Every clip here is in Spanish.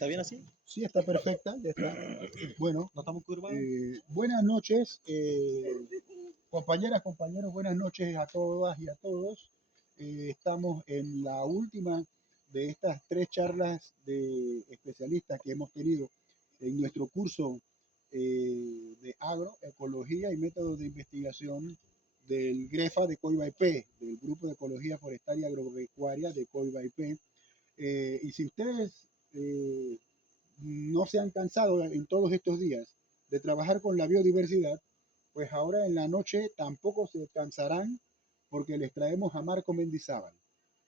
¿Está bien así? Sí, está perfecta, ya está. Bueno, ¿No estamos curvados? buenas noches, compañeras, compañeros, buenas noches a todas y a todos. Estamos en la última de estas tres charlas de especialistas que hemos tenido en nuestro curso de agroecología y métodos de investigación del GREFA de Coibaipé, del Grupo de Ecología Forestal y Agropecuaria de Coibaipé. Y si ustedes no se han cansado en todos estos días de trabajar con la biodiversidad, pues ahora en la noche tampoco se cansarán porque les traemos a Marco Mendizábal.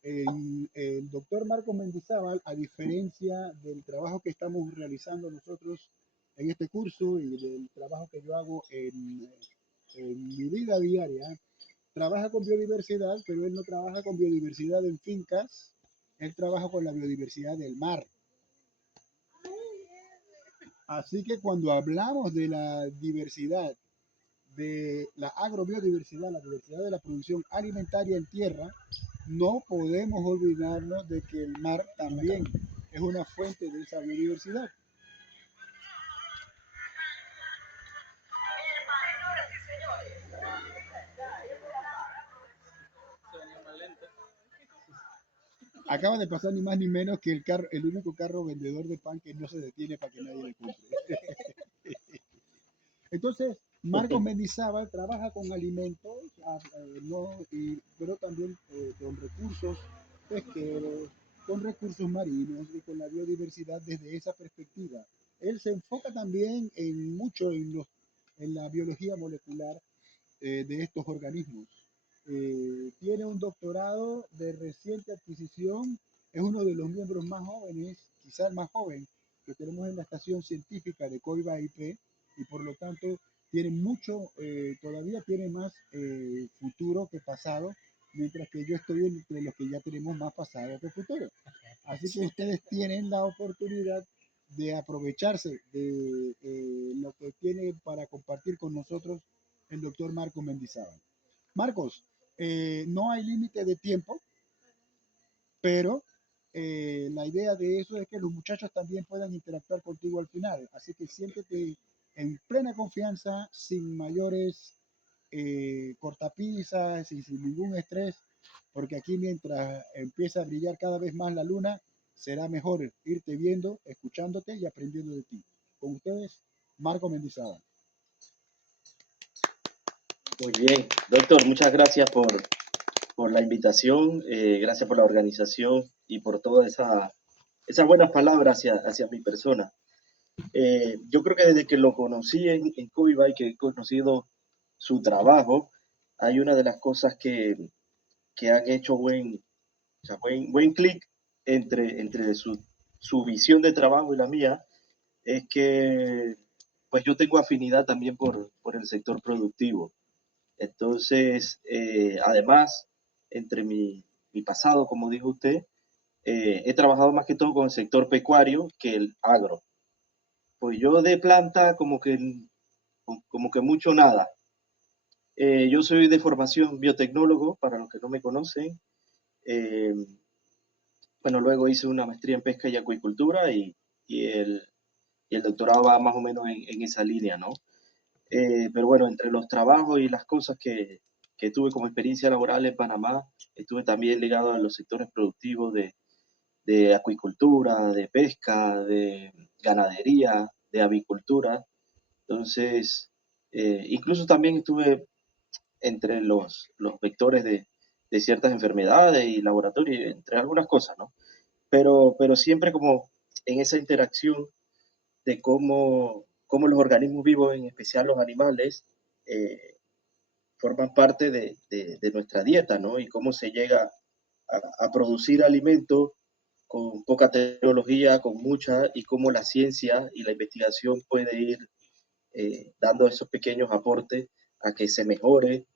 El doctor Marco Mendizábal, a diferencia del trabajo que estamos realizando nosotros en este curso y del trabajo que yo hago en mi vida diaria, trabaja con biodiversidad, pero él no trabaja con biodiversidad en fincas, él trabaja con la biodiversidad del mar. Así que cuando hablamos de la diversidad, de la agrobiodiversidad, la diversidad de la producción alimentaria en tierra, no podemos olvidarnos de que el mar también es una fuente de esa biodiversidad. Acaba de pasar ni más ni menos que el único carro vendedor de pan que no se detiene para que nadie le compre. Entonces, Marcos Mendizábal trabaja con alimentos, pero también con recursos pesqueros, con recursos marinos y con la biodiversidad desde esa perspectiva. Él se enfoca también en mucho en la biología molecular de estos organismos. Tiene un doctorado de reciente adquisición, es uno de los miembros más jóvenes, quizás el más joven que tenemos en la estación científica de Coibaipé, y por lo tanto tiene mucho, todavía tiene más futuro que pasado, mientras que yo estoy entre los que ya tenemos más pasado que futuro. Así que ustedes tienen la oportunidad de aprovecharse de lo que tiene para compartir con nosotros el doctor Marco Mendizábal. Marcos, no hay límite de tiempo, pero la idea de eso es que los muchachos también puedan interactuar contigo al final. Así que siéntete en plena confianza, sin mayores cortapisas y sin ningún estrés, porque aquí mientras empieza a brillar cada vez más la luna, será mejor irte viendo, escuchándote y aprendiendo de ti. Con ustedes, Marco Mendizábal. Muy bien, doctor, muchas gracias por la invitación, gracias por la organización y por todas esas buenas palabras hacia mi persona. Yo creo que desde que lo conocí en Cuba y que he conocido su trabajo, hay una de las cosas que han hecho buen clic entre su visión de trabajo y la mía, es que pues yo tengo afinidad también por el sector productivo. Entonces, además, entre mi pasado, como dijo usted, he trabajado más que todo con el sector pecuario que el agro. Pues yo de planta como que mucho nada. Yo soy de formación biotecnólogo, para los que no me conocen. Eh, bueno, luego hice una maestría en pesca y acuicultura y y el doctorado va más o menos en esa línea, ¿no? Pero bueno, entre los trabajos y las cosas que tuve como experiencia laboral en Panamá, estuve también ligado a los sectores productivos de acuicultura, de pesca, de ganadería, de avicultura. Entonces, incluso también estuve entre los vectores de ciertas enfermedades y laboratorios, entre algunas cosas, ¿no? Pero siempre como en esa interacción de cómo los organismos vivos, en especial los animales, eh, forman parte de nuestra dieta, ¿no? Y cómo se llega a producir alimentos con poca tecnología, con mucha, y cómo la ciencia y la investigación puede ir dando esos pequeños aportes a que se mejore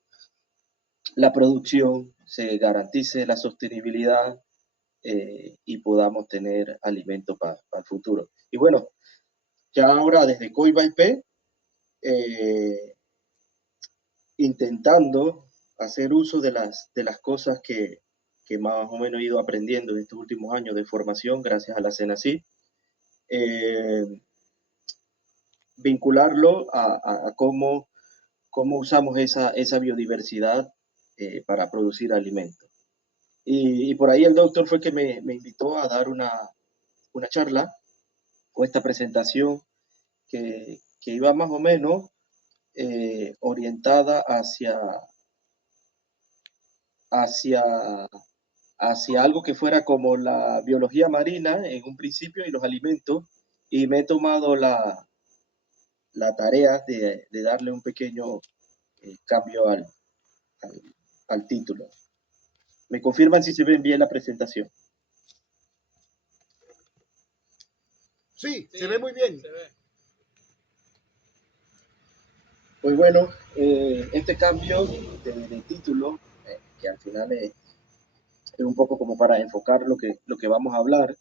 la producción, se garantice la sostenibilidad y podamos tener alimentos para el futuro. Y bueno, ya ahora desde Coibaipé, eh, intentando hacer uso de las cosas que más o menos he ido aprendiendo en estos últimos años de formación gracias a la CENACYT, eh, vincularlo a cómo usamos esa biodiversidad para producir alimentos. Y por ahí el doctor fue que me invitó a dar una charla o esta presentación que iba más o menos orientada hacia, hacia algo que fuera como la biología marina en un principio y los alimentos, y me he tomado la tarea de darle un pequeño cambio al, al título. ¿Me confirman si se ven bien la presentación? Sí, se ve muy bien. Se ve. Pues bueno, este cambio de título, que al final es un poco como para enfocar lo que vamos a hablar,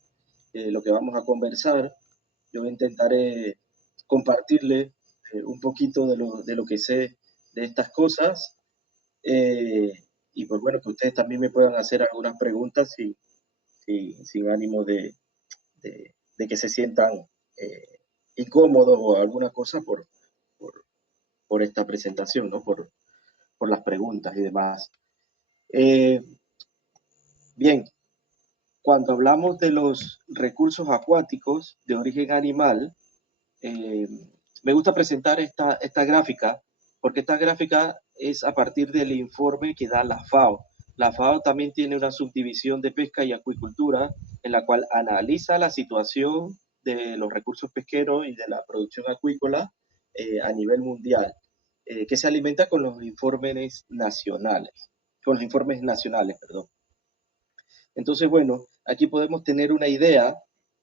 lo que vamos a conversar, yo intentaré compartirle un poquito de lo que sé de estas cosas, eh, y pues bueno, que ustedes también me puedan hacer algunas preguntas sin ánimo de que se sientan incómodos o alguna cosa por, por esta presentación, ¿no? Por las preguntas y demás. Eh, bien, cuando hablamos de los recursos acuáticos de origen animal, eh, me gusta presentar esta gráfica, porque esta gráfica es a partir del informe que da la FAO. La FAO también tiene una subdivisión de pesca y acuicultura en la cual analiza la situación de los recursos pesqueros y de la producción acuícola a nivel mundial, que se alimenta con los informes nacionales, perdón. Entonces, bueno, aquí podemos tener una idea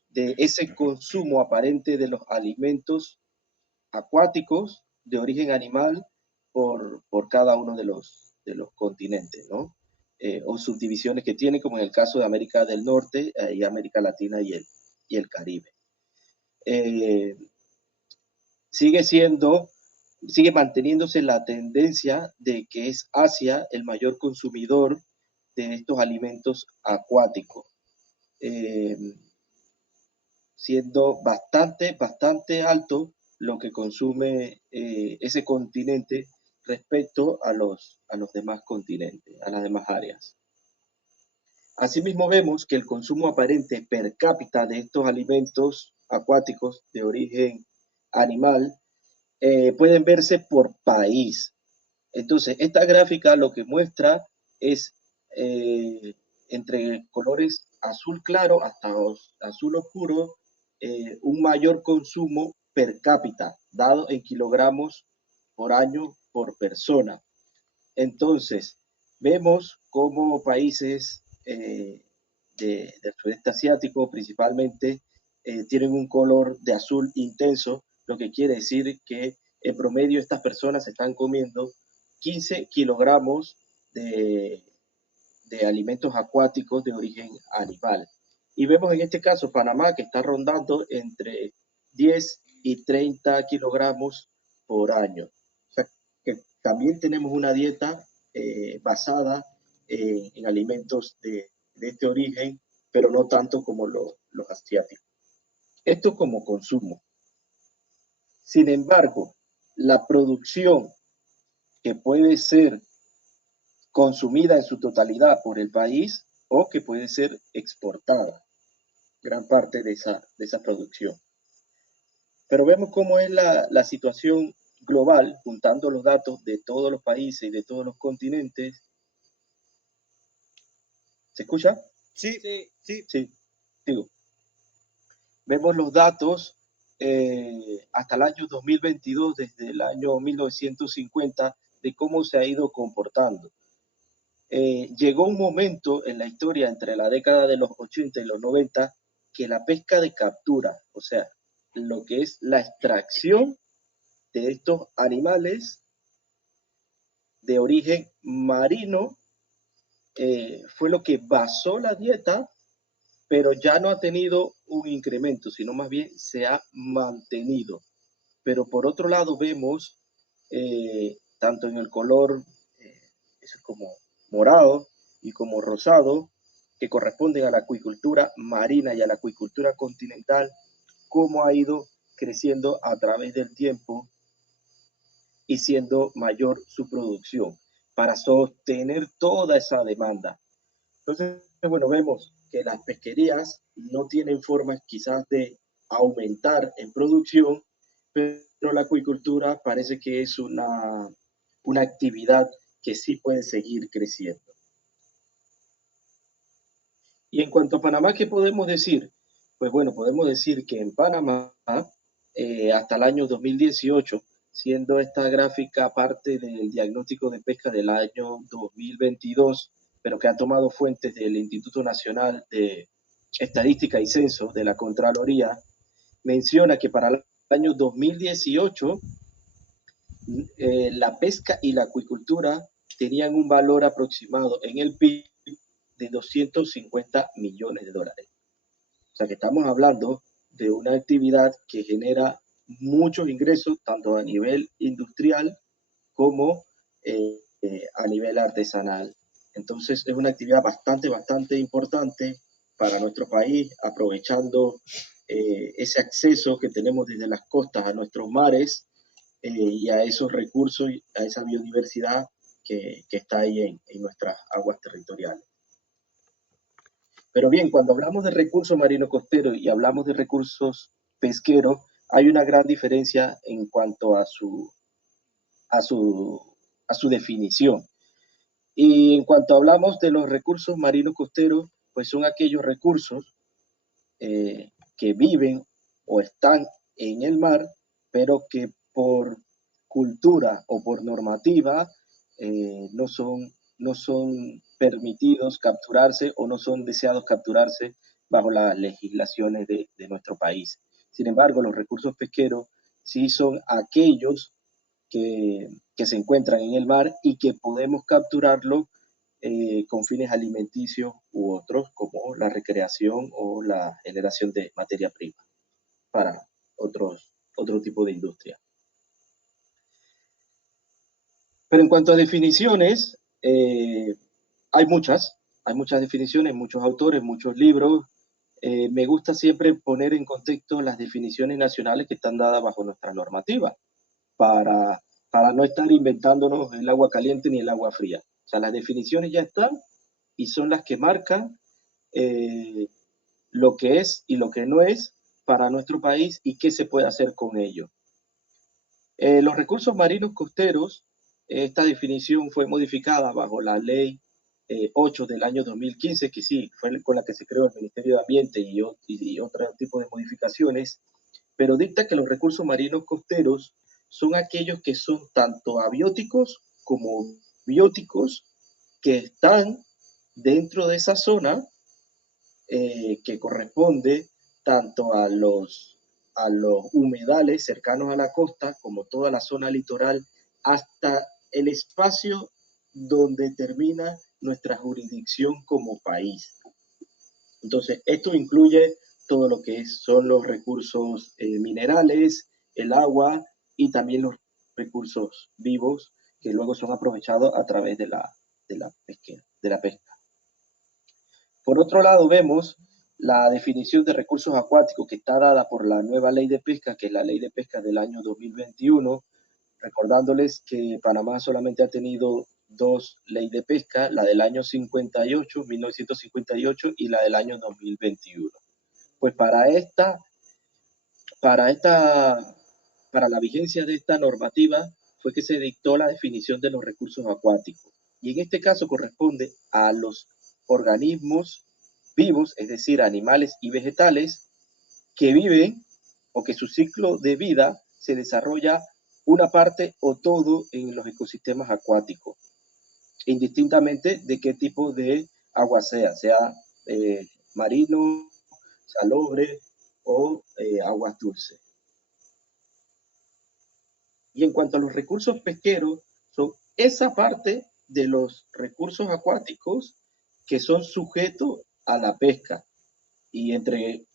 de ese consumo aparente de los alimentos acuáticos de origen animal por cada uno de los continentes, ¿no? O subdivisiones que tiene, como en el caso de América del Norte y América Latina y el Caribe. Eh, sigue siendo, sigue manteniéndose la tendencia de que es Asia el mayor consumidor de estos alimentos acuáticos, eh, siendo bastante alto lo que consume ese continente respecto a los demás continentes, a las demás áreas. Asimismo vemos que el consumo aparente per cápita de estos alimentos acuáticos de origen animal pueden verse por país. Entonces, esta gráfica lo que muestra es entre colores azul claro hasta azul oscuro, un mayor consumo per cápita, dado en kilogramos por año por persona. Entonces, vemos cómo países del sudeste asiático principalmente tienen un color de azul intenso, lo que quiere decir que en promedio estas personas están comiendo 15 kilogramos de alimentos acuáticos de origen animal. Y vemos en este caso Panamá que está rondando entre 10 y 30 kilogramos por año. O sea, que también tenemos una dieta basada en alimentos de este origen, pero no tanto como los asiáticos. Esto como consumo. Sin embargo, la producción que puede ser consumida en su totalidad por el país o que puede ser exportada, gran parte de esa producción. Pero vemos cómo es la situación global, juntando los datos de todos los países y de todos los continentes. ¿Se escucha? Sí, Sí. sí. Sí, digo. Vemos los datos hasta el año 2022, desde el año 1950, de cómo se ha ido comportando. Llegó un momento en la historia entre la década de los 80 y los 90 que la pesca de captura, o sea, lo que es la extracción de estos animales de origen marino, fue lo que basó la dieta, pero ya no ha tenido un incremento, sino más bien se ha mantenido. Pero por otro lado vemos, tanto en el color, eso es como morado y como rosado, que corresponden a la acuicultura marina y a la acuicultura continental, cómo ha ido creciendo a través del tiempo y siendo mayor su producción para sostener toda esa demanda. Entonces, bueno, vemos que las pesquerías no tienen formas quizás de aumentar en producción, pero la acuicultura parece que es una actividad que sí puede seguir creciendo. Y en cuanto a Panamá, ¿qué podemos decir? Pues bueno, podemos decir que en Panamá, hasta el año 2018, siendo esta gráfica parte del diagnóstico de pesca del año 2022, pero que ha tomado fuentes del Instituto Nacional de Estadística y Censo de la Contraloría, menciona que para el año 2018 la pesca y la acuicultura tenían un valor aproximado en el PIB de 250 millones de dólares. O sea que estamos hablando de una actividad que genera muchos ingresos, tanto a nivel industrial como a nivel artesanal. Entonces es una actividad bastante importante para nuestro país, aprovechando ese acceso que tenemos desde las costas a nuestros mares y a esos recursos, a esa biodiversidad que está ahí en nuestras aguas territoriales. Pero bien, cuando hablamos de recursos marino costero y hablamos de recursos pesqueros, hay una gran diferencia en cuanto a a su definición. Y en cuanto hablamos de los recursos marinos costeros, pues son aquellos recursos que viven o están en el mar, pero que por cultura o por normativa no son permitidos capturarse o no son deseados capturarse bajo las legislaciones de nuestro país. Sin embargo, los recursos pesqueros sí son aquellos que se encuentran en el mar y que podemos capturarlo con fines alimenticios u otros, como la recreación o la generación de materia prima para otro tipo de industria. Pero en cuanto a definiciones, hay muchas definiciones, muchos autores, muchos libros. Me gusta siempre poner en contexto las definiciones nacionales que están dadas bajo nuestra normativa, para no estar inventándonos el agua caliente ni el agua fría. O sea, las definiciones ya están y son las que marcan lo que es y lo que no es para nuestro país y qué se puede hacer con ello. Los recursos marinos costeros, esta definición fue modificada bajo la ley 8 del año 2015, que sí, fue con la que se creó el Ministerio de Ambiente y otro tipo de modificaciones, pero dicta que los recursos marinos costeros son aquellos que son tanto abióticos como bióticos que están dentro de esa zona que corresponde tanto a los humedales cercanos a la costa como toda la zona litoral hasta el espacio donde termina nuestra jurisdicción como país. Entonces, esto incluye todo lo que son los recursos minerales, el agua y también los recursos vivos que luego son aprovechados a través de la pesca. Por otro lado, vemos la definición de recursos acuáticos que está dada por la nueva ley de pesca, que es la ley de pesca del año 2021, recordándoles que Panamá solamente ha tenido dos leyes de pesca, la del año 1958 y la del año 2021. Pues para la vigencia de esta normativa fue que se dictó la definición de los recursos acuáticos. Y en este caso corresponde a los organismos vivos, es decir, animales y vegetales, que viven o que su ciclo de vida se desarrolla una parte o todo en los ecosistemas acuáticos, indistintamente de qué tipo de agua sea marino, salobre o aguas dulces. Y en cuanto a los recursos pesqueros, son esa parte de los recursos acuáticos que son sujetos a la pesca. Y entre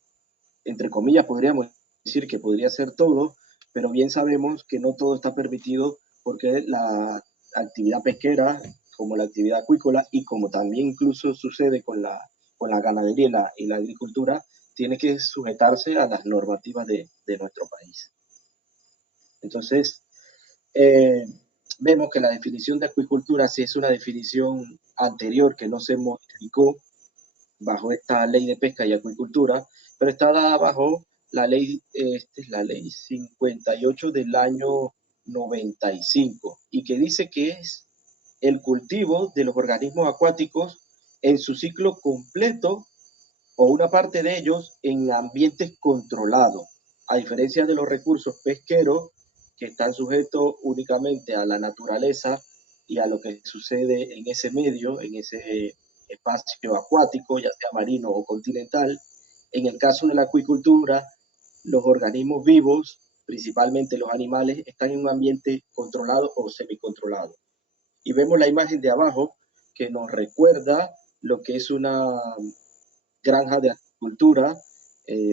comillas podríamos decir que podría ser todo, pero bien sabemos que no todo está permitido porque la actividad pesquera, como la actividad acuícola y como también incluso sucede con la ganadería y la agricultura, tiene que sujetarse a las normativas de nuestro país. Entonces, vemos que la definición de acuicultura sí es una definición anterior que no se modificó bajo esta ley de pesca y acuicultura, pero está dada bajo la ley, es la ley 58 del año 95, y que dice que es el cultivo de los organismos acuáticos en su ciclo completo o una parte de ellos en ambientes controlados, a diferencia de los recursos pesqueros que están sujetos únicamente a la naturaleza y a lo que sucede en ese medio, en ese espacio acuático, ya sea marino o continental. En el caso de la acuicultura, los organismos vivos, principalmente los animales, están en un ambiente controlado o semicontrolado. Y vemos la imagen de abajo que nos recuerda lo que es una granja de acuicultura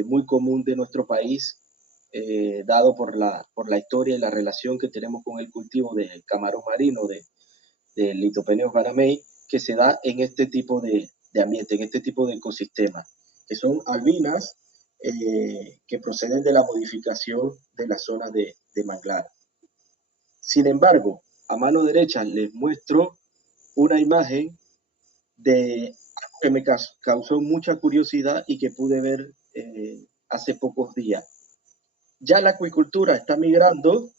muy común de nuestro país, dado por la historia y la relación que tenemos con el cultivo del camarón marino, del Litopeneus baramei, que se da en este tipo de ambiente, en este tipo de ecosistemas, que son albinas que proceden de la modificación de las zonas de manglar. Sin embargo, a mano derecha les muestro una imagen de algo que me causó mucha curiosidad y que pude ver hace pocos días. Ya la acuicultura está migrando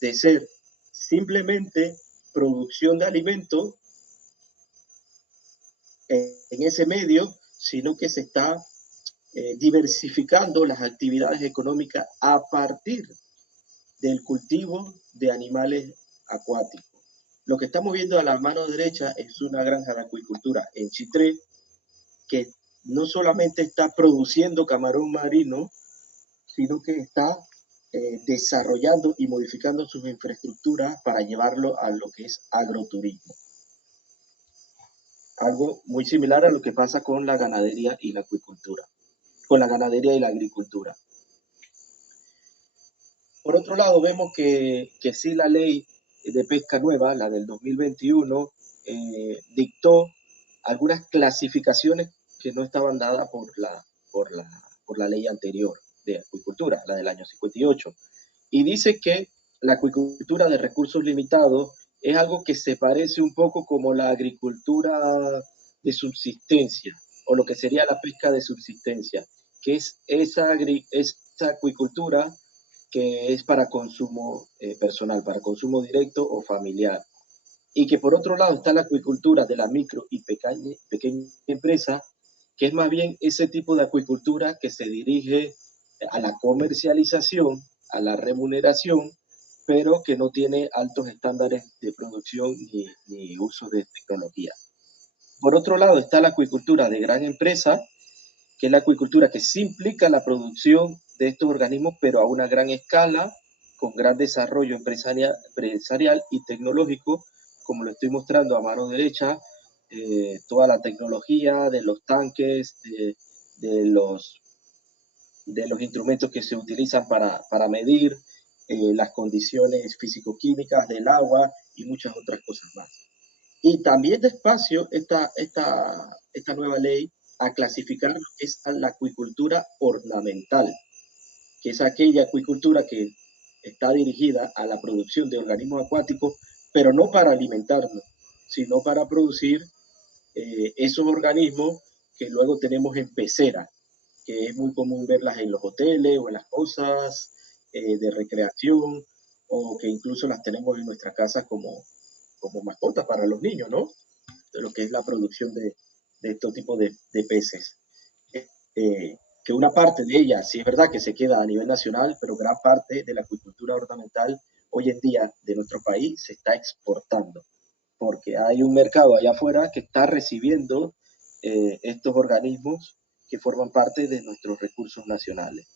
de ser simplemente producción de alimentos en ese medio, sino que se está diversificando las actividades económicas a partir del cultivo de animales acuáticos. Lo que estamos viendo a la mano derecha es una granja de acuicultura en Chitré, que no solamente está produciendo camarón marino, sino que está desarrollando y modificando sus infraestructuras para llevarlo a lo que es agroturismo. Algo muy similar a lo que pasa con la ganadería y la acuicultura, con la ganadería y la agricultura. Por otro lado, vemos que sí la ley de pesca nueva, la del 2021, dictó algunas clasificaciones que no estaban dadas por la ley anterior de acuicultura, la del año 58. Y dice que la acuicultura de recursos limitados es algo que se parece un poco como la agricultura de subsistencia, o lo que sería la pesca de subsistencia, que es esa acuicultura que es para consumo personal, para consumo directo o familiar. Y que por otro lado está la acuicultura de la micro y pequeña empresa, que es más bien ese tipo de acuicultura que se dirige a la comercialización, a la remuneración, pero que no tiene altos estándares de producción ni uso de tecnología. Por otro lado está la acuicultura de gran empresa, que es la acuicultura que sí implica la producción de estos organismos, pero a una gran escala, con gran desarrollo empresarial y tecnológico, como lo estoy mostrando a mano derecha, toda la tecnología de los tanques, de los instrumentos que se utilizan para medir las condiciones físico-químicas del agua y muchas otras cosas más. Y también despacio esta nueva ley a clasificar lo que es la acuicultura ornamental, que es aquella acuicultura que está dirigida a la producción de organismos acuáticos, pero no para alimentarnos, sino para producir esos organismos que luego tenemos en peceras, que es muy común verlas en los hoteles o en las cosas de recreación, o que incluso las tenemos en nuestra casa como mascotas para los niños, ¿no? De lo que es la producción de estos tipos de peces. Que una parte de ella, sí es verdad que se queda a nivel nacional, pero gran parte de la acuicultura ornamental hoy en día de nuestro país se está exportando, porque hay un mercado allá afuera que está recibiendo estos organismos que forman parte de nuestros recursos nacionales.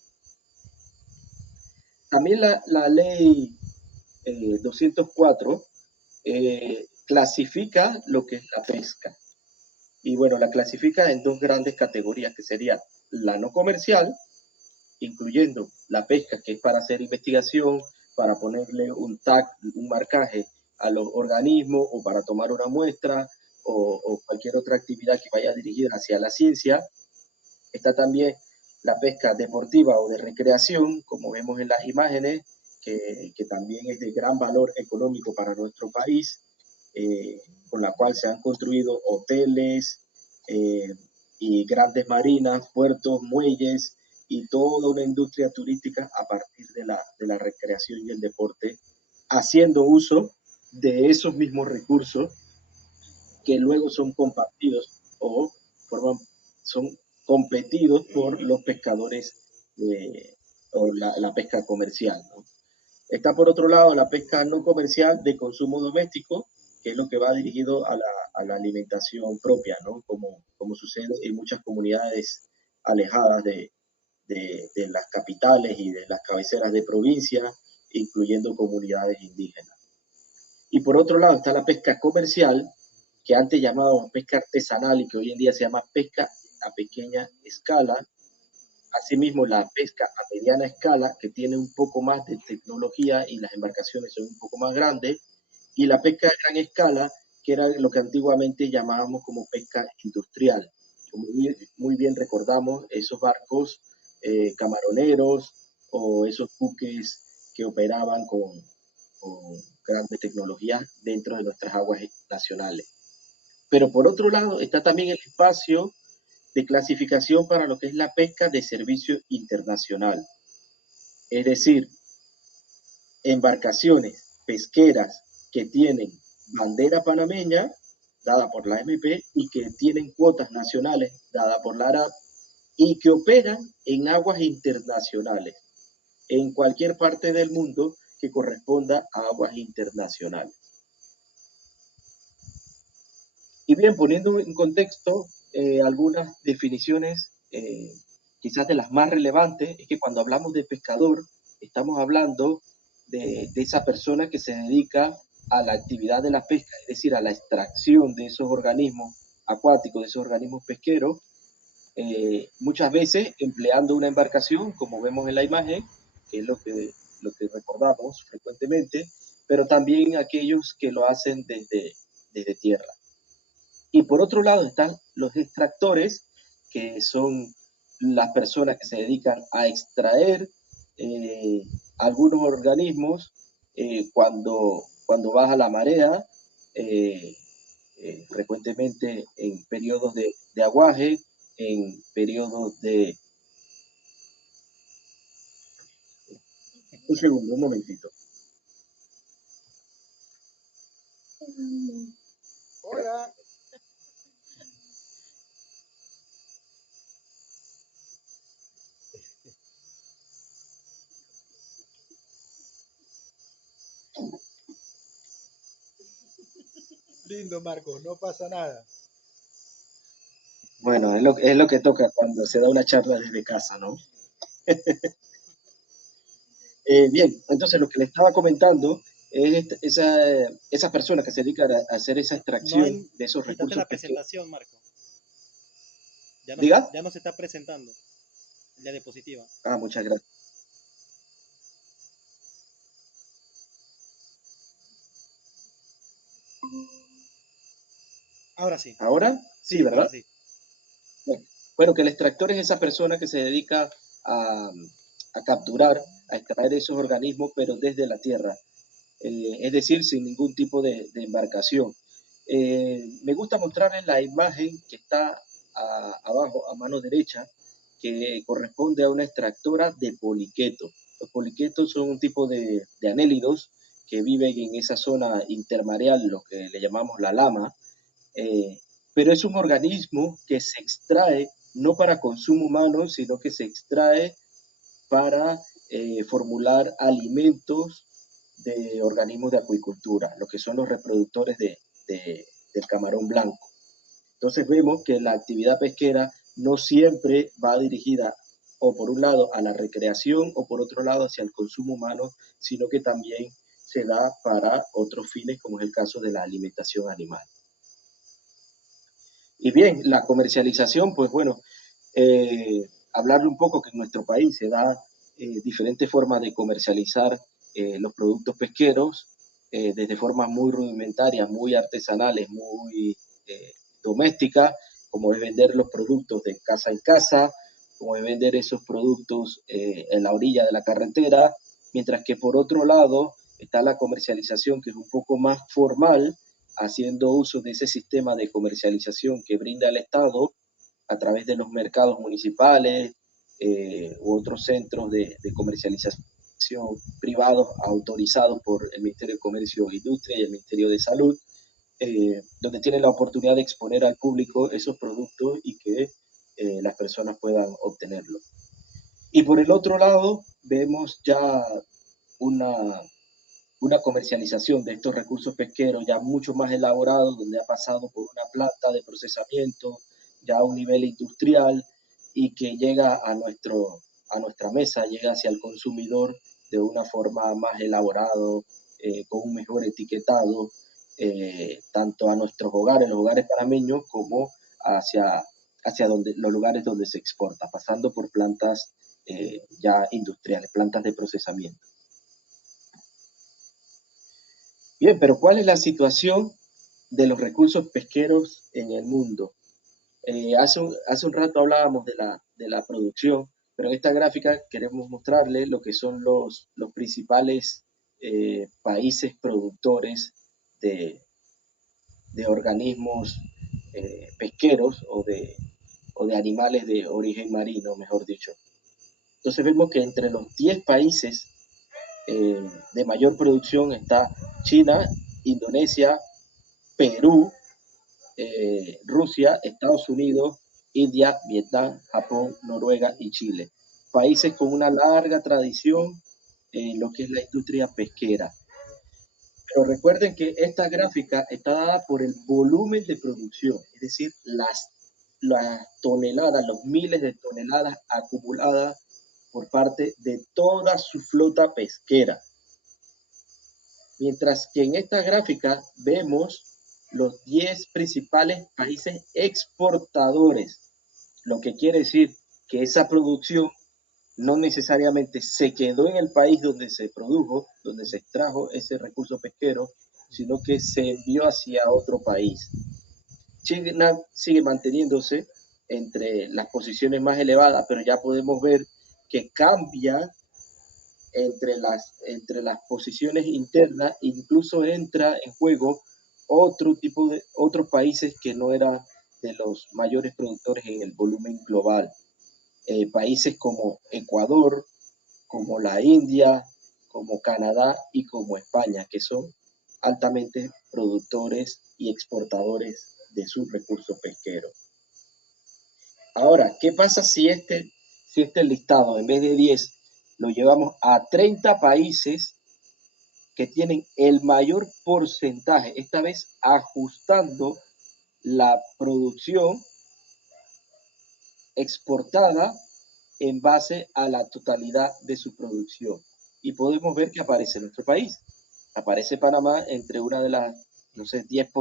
También la ley 204 clasifica lo que es la pesca. Y bueno, la clasifica en dos grandes categorías, que sería la no comercial, incluyendo la pesca, que es para hacer investigación, para ponerle un tag, un marcaje a los organismos o para tomar una muestra o cualquier otra actividad que vaya dirigida hacia la ciencia. Está también la pesca deportiva o de recreación, como vemos en las imágenes, que también es de gran valor económico para nuestro país, con la cual se han construido hoteles y grandes marinas, puertos, muelles y toda una industria turística a partir de la recreación y el deporte, haciendo uso de esos mismos recursos que luego son compartidos o forman, son competidos por los pescadores o la pesca comercial, ¿no? Está por otro lado la pesca no comercial de consumo doméstico, que es lo que va dirigido a la alimentación propia, ¿no? Como sucede en muchas comunidades alejadas de las capitales y de las cabeceras de provincia, incluyendo comunidades indígenas. Y por otro lado está la pesca comercial, que antes llamábamos pesca artesanal y que hoy en día se llama pesca a pequeña escala. Asimismo, la pesca a mediana escala, que tiene un poco más de tecnología y las embarcaciones son un poco más grandes. Y la pesca a gran escala, que era lo que antiguamente llamábamos como pesca industrial. Como muy bien recordamos, esos barcos camaroneros o esos buques que operaban con grandes tecnologías dentro de nuestras aguas nacionales. Pero por otro lado está también el espacio de clasificación para lo que es la pesca de servicio internacional. Es decir, embarcaciones pesqueras que tienen bandera panameña dada por la MP y que tienen cuotas nacionales dadas por la ARAP y que operan en aguas internacionales, en cualquier parte del mundo que corresponda a aguas internacionales. Y bien, poniendo en contexto algunas definiciones, quizás de las más relevantes, es que cuando hablamos de pescador, estamos hablando de esa persona que se dedica a la actividad de la pesca, es decir, a la extracción de esos organismos acuáticos, de esos organismos pesqueros, muchas veces empleando una embarcación, como vemos en la imagen, que es lo que recordamos frecuentemente, pero también aquellos que lo hacen desde tierra. Y por otro lado están los extractores, que son las personas que se dedican a extraer algunos organismos cuando baja la marea, frecuentemente en periodos de aguaje, en periodos de... Un segundo, un momentito. Hola. Lindo, Marco, no pasa nada. Bueno, es lo que toca cuando se da una charla desde casa, ¿no? Bien, entonces lo que le estaba comentando es esa persona que se dedica a hacer esa No extracción hay, de esos quítate recursos la pesqueros. presentación, Marco. ¿Diga? Ya no se está presentando la diapositiva. Ah, muchas gracias. Ahora sí. ¿Ahora? Sí, Sí, ahora ¿verdad? sí. Bueno, que el extractor es esa persona que se dedica a capturar, a extraer esos organismos, pero desde la tierra, es decir, sin ningún tipo de embarcación. Me gusta mostrarles la imagen que está abajo, a mano derecha, que corresponde a una extractora de poliquetos. Los poliquetos son un tipo de anélidos que viven en esa zona intermareal, lo que le llamamos la lama, pero es un organismo que se extrae no para consumo humano, sino que se extrae para formular alimentos de organismos de acuicultura, lo que son los reproductores del camarón blanco. Entonces vemos que la actividad pesquera no siempre va dirigida o por un lado a la recreación o por otro lado hacia el consumo humano, sino que también se da para otros fines, como es el caso de la alimentación animal. Y bien, la comercialización, pues bueno, hablarle un poco que en nuestro país se da diferentes formas de comercializar los productos pesqueros, desde formas muy rudimentarias, muy artesanales, muy domésticas, como es vender los productos de casa en casa, como de vender esos productos en la orilla de la carretera, mientras que por otro lado está la comercialización, que es un poco más formal, haciendo uso de ese sistema de comercialización que brinda el Estado a través de los mercados municipales u otros centros de comercialización privados autorizados por el Ministerio de Comercio e Industria y el Ministerio de Salud, donde tienen la oportunidad de exponer al público esos productos y que las personas puedan obtenerlo. Y por el otro lado, vemos ya una, una comercialización de estos recursos pesqueros ya mucho más elaborados, donde ha pasado por una planta de procesamiento, ya a un nivel industrial, y que llega a nuestra mesa, llega hacia el consumidor de una forma más elaborado, con un mejor etiquetado, tanto a nuestros hogares, los hogares panameños, como hacia los lugares donde se exporta, pasando por plantas ya industriales, plantas de procesamiento. Bien, pero ¿cuál es la situación de los recursos pesqueros en el mundo? Hace un rato hablábamos de la producción, pero en esta gráfica queremos mostrarle lo que son los principales países productores de organismos pesqueros o de animales de origen marino, mejor dicho. Entonces vemos que entre los 10 países de mayor producción está China, Indonesia, Perú, Rusia, Estados Unidos, India, Vietnam, Japón, Noruega y Chile. Países con una larga tradición en lo que es la industria pesquera. Pero recuerden que esta gráfica está dada por el volumen de producción, es decir, las toneladas, los miles de toneladas acumuladas por parte de toda su flota pesquera. Mientras que en esta gráfica vemos los 10 principales países exportadores, lo que quiere decir que esa producción no necesariamente se quedó en el país donde se produjo, donde se extrajo ese recurso pesquero, sino que se envió hacia otro país. China sigue manteniéndose entre las posiciones más elevadas, pero ya podemos ver que cambia entre las posiciones internas, incluso entra en juego otros países que no eran de los mayores productores en el volumen global. Países como Ecuador, como la India, como Canadá y como España, que son altamente productores y exportadores de sus recursos pesqueros. Ahora, ¿qué pasa si este listado, en vez de 10, lo llevamos a 30 países que tienen el mayor porcentaje, esta vez ajustando la producción exportada en base a la totalidad de su producción? Y podemos ver que aparece nuestro país. Aparece Panamá entre una de las, no sé, 10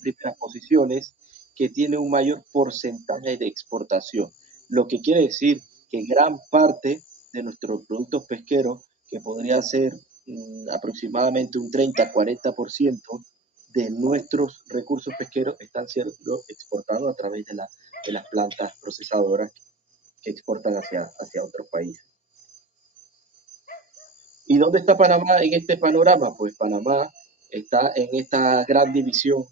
primeras posiciones, que tiene un mayor porcentaje de exportación. Lo que quiere decir que gran parte de nuestros productos pesqueros, que podría ser aproximadamente un 30-40% de nuestros recursos pesqueros, están siendo exportados a través de las plantas procesadoras que exportan hacia otros países. ¿Y dónde está Panamá en este panorama? Pues Panamá está en esta gran división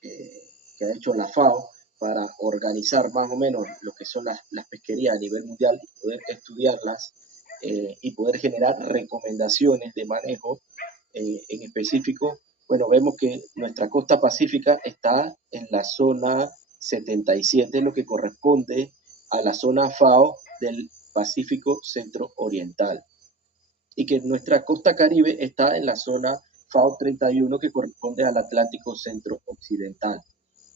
que ha hecho la FAO para organizar más o menos lo que son las pesquerías a nivel mundial y poder estudiarlas y poder generar recomendaciones de manejo en específico. Bueno, vemos que nuestra costa pacífica está en la zona 77, lo que corresponde a la zona FAO del Pacífico Centro Oriental, y que nuestra costa caribe está en la zona FAO 31, que corresponde al Atlántico Centro Occidental.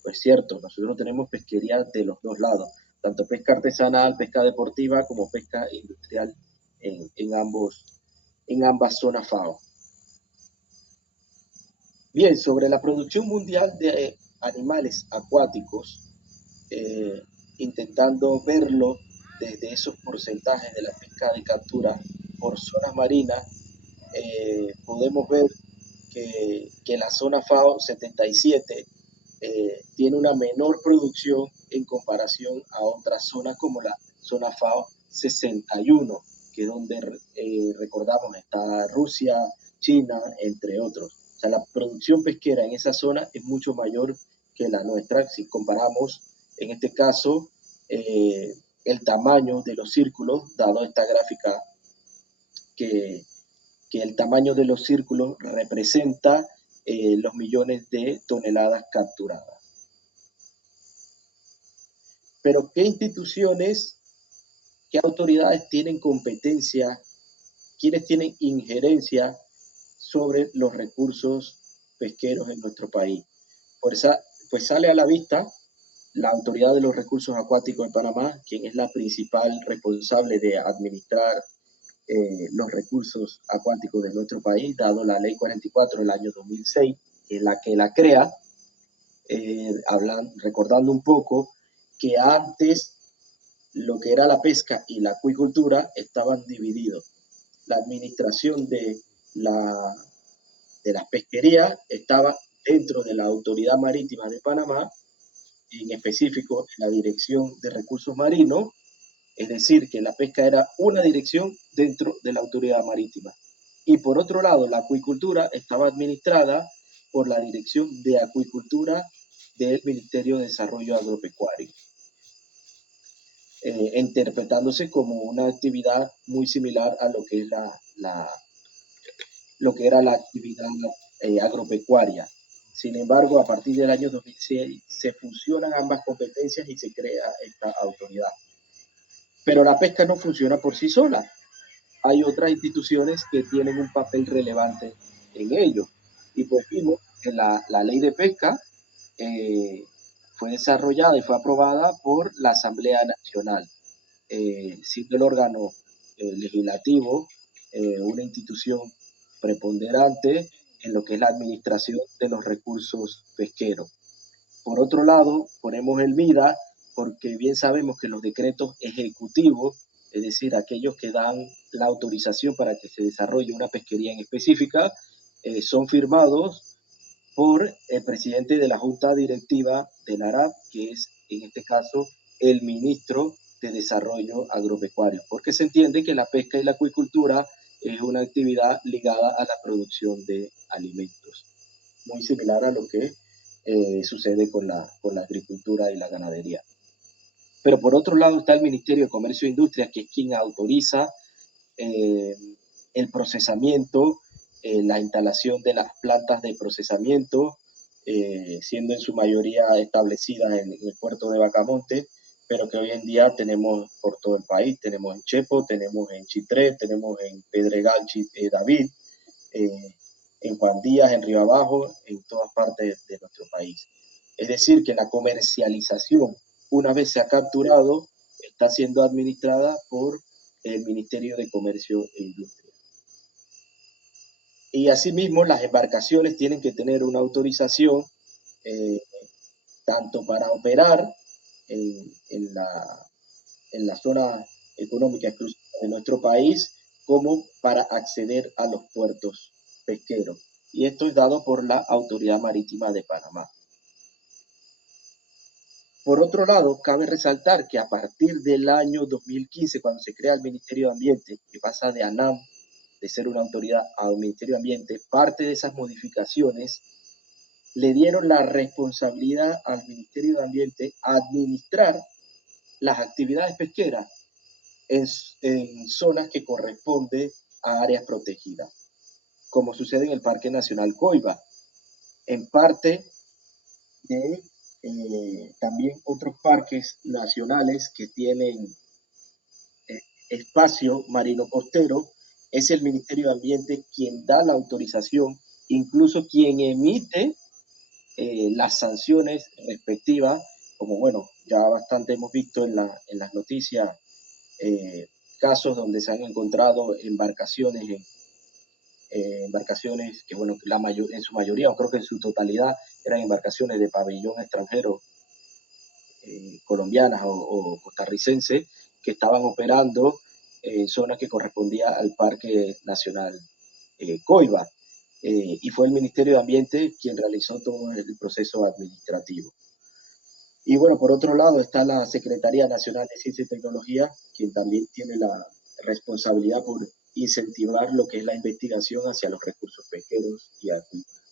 Pues cierto, nosotros tenemos pesquería de los dos lados, tanto pesca artesanal, pesca deportiva, como pesca industrial en ambas zonas FAO. Bien, sobre la producción mundial de animales acuáticos, intentando verlo desde esos porcentajes de la pesca de captura por zonas marinas, podemos ver que la zona FAO 77 tiene una menor producción en comparación a otras zonas como la zona FAO 61, que es donde recordamos está Rusia, China, entre otros. O sea, la producción pesquera en esa zona es mucho mayor que la nuestra si comparamos, en este caso, el tamaño de los círculos, dado esta gráfica que el tamaño de los círculos representa los millones de toneladas capturadas. Pero ¿qué instituciones, qué autoridades tienen competencia, quiénes tienen injerencia sobre los recursos pesqueros en nuestro país? Pues sale a la vista la Autoridad de los Recursos Acuáticos de Panamá, quien es la principal responsable de administrar los recursos acuáticos de nuestro país, dado la Ley 44 del año 2006, que es la que la crea, recordando un poco que antes lo que era la pesca y la acuicultura estaban divididos. La administración de las pesquerías estaba dentro de la Autoridad Marítima de Panamá, en específico en la Dirección de Recursos Marinos, es decir, que la pesca era una dirección dentro de la Autoridad Marítima. Y por otro lado, la acuicultura estaba administrada por la Dirección de Acuicultura del Ministerio de Desarrollo Agropecuario, interpretándose como una actividad muy similar a lo que es lo que era la actividad agropecuaria. Sin embargo, a partir del año 2006 se fusionan ambas competencias y se crea esta autoridad. Pero la pesca no funciona por sí sola. Hay otras instituciones que tienen un papel relevante en ello. Y pues vimos que la ley de pesca fue desarrollada y fue aprobada por la Asamblea Nacional, siendo el órgano legislativo una institución preponderante en lo que es la administración de los recursos pesqueros. Por otro lado, ponemos el MIDA, porque bien sabemos que los decretos ejecutivos, es decir, aquellos que dan la autorización para que se desarrolle una pesquería en específica, son firmados por el presidente de la Junta Directiva de la ARAP, que es en este caso el ministro de Desarrollo Agropecuario, porque se entiende que la pesca y la acuicultura es una actividad ligada a la producción de alimentos, muy similar a lo que sucede con la agricultura y la ganadería. Pero por otro lado está el Ministerio de Comercio e Industria, que es quien autoriza el procesamiento, la instalación de las plantas de procesamiento, siendo en su mayoría establecidas en el puerto de Bacamonte, pero que hoy en día tenemos por todo el país. Tenemos en Chepo, tenemos en Chitré, tenemos en Pedregal, David, en Juan Díaz, en Río Abajo, en todas partes de nuestro país. Es decir, que la comercialización, una vez se ha capturado, está siendo administrada por el Ministerio de Comercio e Industria. Y asimismo, las embarcaciones tienen que tener una autorización tanto para operar en la zona económica exclusiva de nuestro país, como para acceder a los puertos pesqueros. Y esto es dado por la Autoridad Marítima de Panamá. Por otro lado, cabe resaltar que a partir del año 2015, cuando se crea el Ministerio de Ambiente, que pasa de ANAM, de ser una autoridad, al Ministerio de Ambiente, parte de esas modificaciones le dieron la responsabilidad al Ministerio de Ambiente a administrar las actividades pesqueras en zonas que corresponden a áreas protegidas, como sucede en el Parque Nacional Coiba, en parte de también otros parques nacionales que tienen espacio marino costero. Es el Ministerio de Ambiente quien da la autorización, incluso quien emite las sanciones respectivas, como bueno, ya bastante hemos visto en las noticias, casos donde se han encontrado embarcaciones que bueno, en su mayoría, o creo que en su totalidad, eran embarcaciones de pabellón extranjero, colombianas o costarricenses, que estaban operando en zonas que correspondía al Parque Nacional Coiba. Y fue el Ministerio de Ambiente quien realizó todo el proceso administrativo. Y bueno, por otro lado está la Secretaría Nacional de Ciencia y Tecnología, quien también tiene la responsabilidad por incentivar lo que es la investigación hacia los recursos pesqueros y acuícolas.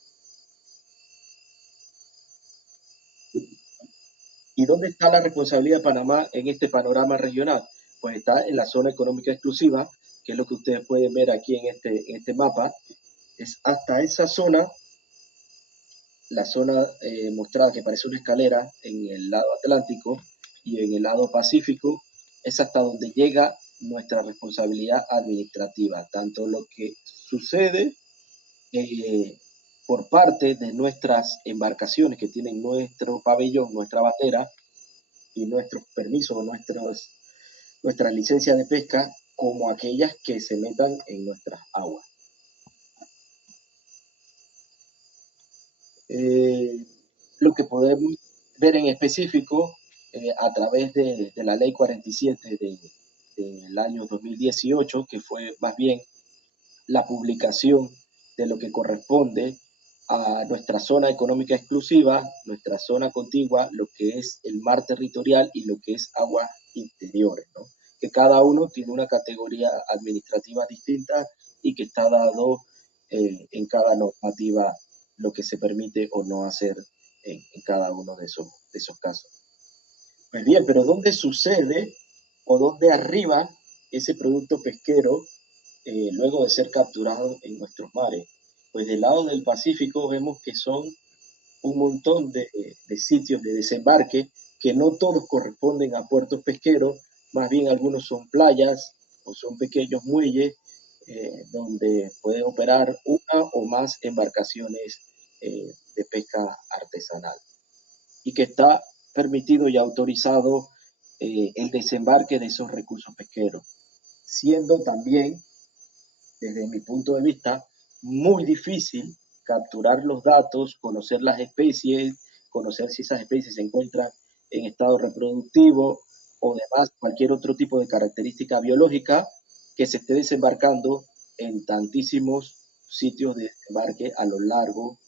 ¿Y dónde está la responsabilidad de Panamá en este panorama regional? Pues está en la zona económica exclusiva, que es lo que ustedes pueden ver aquí en este mapa. Es hasta esa zona, la zona mostrada que parece una escalera en el lado Atlántico y en el lado Pacífico, es hasta donde llega nuestra responsabilidad administrativa, tanto lo que sucede eh, por parte de nuestras embarcaciones que tienen nuestro pabellón, nuestra bandera y nuestros permisos, nuestras licencias de pesca, como aquellas que se metan en nuestras aguas. Lo que podemos ver en específico a través de la ley 47 del año 2018, que fue más bien la publicación de lo que corresponde a nuestra zona económica exclusiva, nuestra zona contigua, lo que es el mar territorial y lo que es aguas interiores, ¿no? Que cada uno tiene una categoría administrativa distinta y que está dado en cada normativa lo que se permite o no hacer en cada uno de esos casos. Pues bien, pero ¿dónde sucede o dónde arriba ese producto pesquero luego de ser capturado en nuestros mares? Pues del lado del Pacífico vemos que son un montón de sitios de desembarque que no todos corresponden a puertos pesqueros, más bien algunos son playas o son pequeños muelles donde pueden operar una o más embarcaciones de pesca artesanal y que está permitido y autorizado el desembarque de esos recursos pesqueros, siendo también, desde mi punto de vista, muy difícil capturar los datos, conocer las especies, conocer si esas especies se encuentran en estado reproductivo o demás, cualquier otro tipo de característica biológica que se esté desembarcando en tantísimos sitios de desembarque a lo largo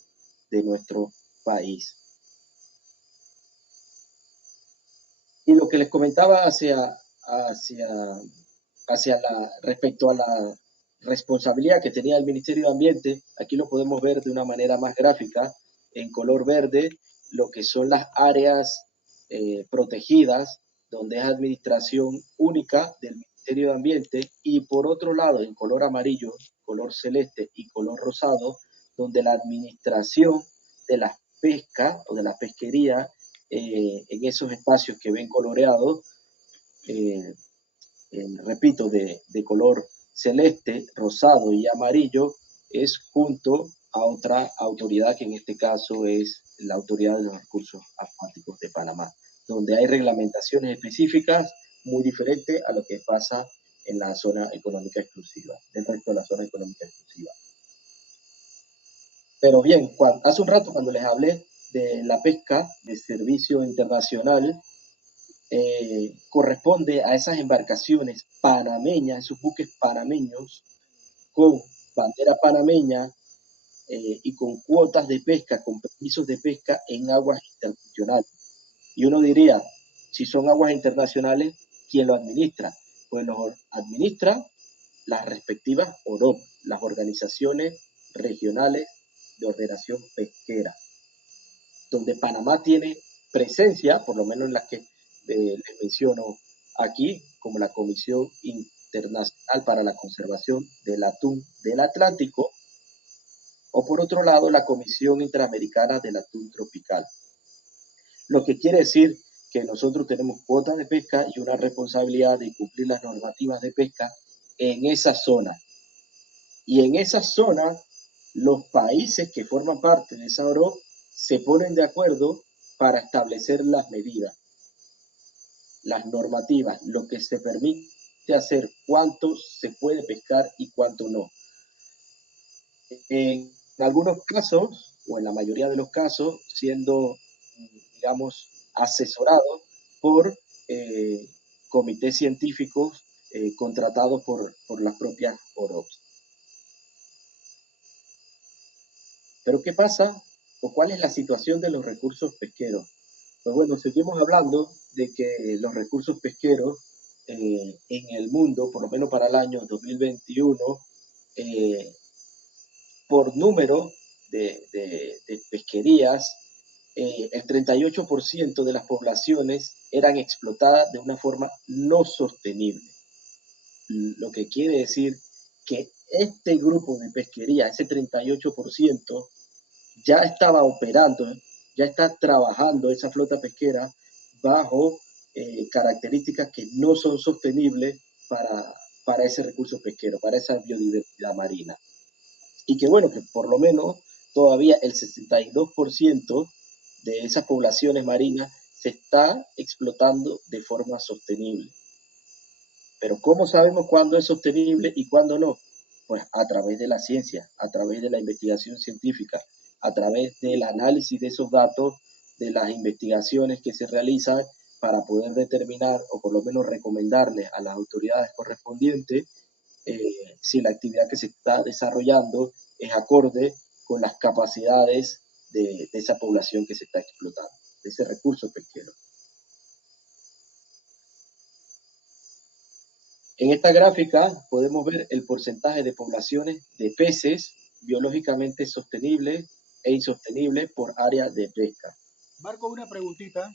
de nuestro país. Y lo que les comentaba respecto a la responsabilidad que tenía el Ministerio de Ambiente, aquí lo podemos ver de una manera más gráfica, en color verde, lo que son las áreas protegidas, donde es administración única del Ministerio de Ambiente, y por otro lado, en color amarillo, color celeste y color rosado, donde la administración de la pesca o de la pesquería en esos espacios que ven coloreados, eh, repito, de color celeste, rosado y amarillo, es junto a otra autoridad que en este caso es la Autoridad de los Recursos Acuáticos de Panamá, donde hay reglamentaciones específicas muy diferentes a lo que pasa en la zona económica exclusiva, del resto de la zona económica exclusiva. Pero bien, hace un rato cuando les hablé de la pesca de servicio internacional, corresponde a esas embarcaciones panameñas, esos buques panameños con bandera panameña y con cuotas de pesca, con permisos de pesca en aguas internacionales. Y uno diría, si son aguas internacionales, ¿quién lo administra? Pues lo administra las respectivas OROP, las organizaciones regionales de ordenación pesquera, donde Panamá tiene presencia, por lo menos en las que les menciono aquí, como la Comisión Internacional para la Conservación del Atún del Atlántico, o por otro lado, la Comisión Interamericana del Atún Tropical. Lo que quiere decir que nosotros tenemos cuotas de pesca y una responsabilidad de cumplir las normativas de pesca en esa zona. Y en esa zona, los países que forman parte de esa ORO se ponen de acuerdo para establecer las medidas, las normativas, lo que se permite hacer, cuánto se puede pescar y cuánto no. En algunos casos, o en la mayoría de los casos, siendo, digamos, asesorado por comités científicos contratados por las propias OROPS. Pero ¿qué pasa o cuál es la situación de los recursos pesqueros? Pues bueno, seguimos hablando de que los recursos pesqueros en el mundo, por lo menos para el año 2021, eh, por número de pesquerías, el 38% de las poblaciones eran explotadas de una forma no sostenible. Lo que quiere decir que este grupo de pesquería, ese 38%, ya estaba operando, ya está trabajando esa flota pesquera bajo características que no son sostenibles para ese recurso pesquero, para esa biodiversidad marina. Y que bueno, que por lo menos todavía el 62% de esas poblaciones marinas se está explotando de forma sostenible. Pero ¿cómo sabemos cuándo es sostenible y cuándo no? Pues a través de la ciencia, a través de la investigación científica, a través del análisis de esos datos, de las investigaciones que se realizan para poder determinar o por lo menos recomendarle a las autoridades correspondientes si la actividad que se está desarrollando es acorde con las capacidades de esa población que se está explotando, de ese recurso pesquero. En esta gráfica podemos ver el porcentaje de poblaciones de peces biológicamente sostenibles e insostenibles por área de pesca. Marco, una preguntita.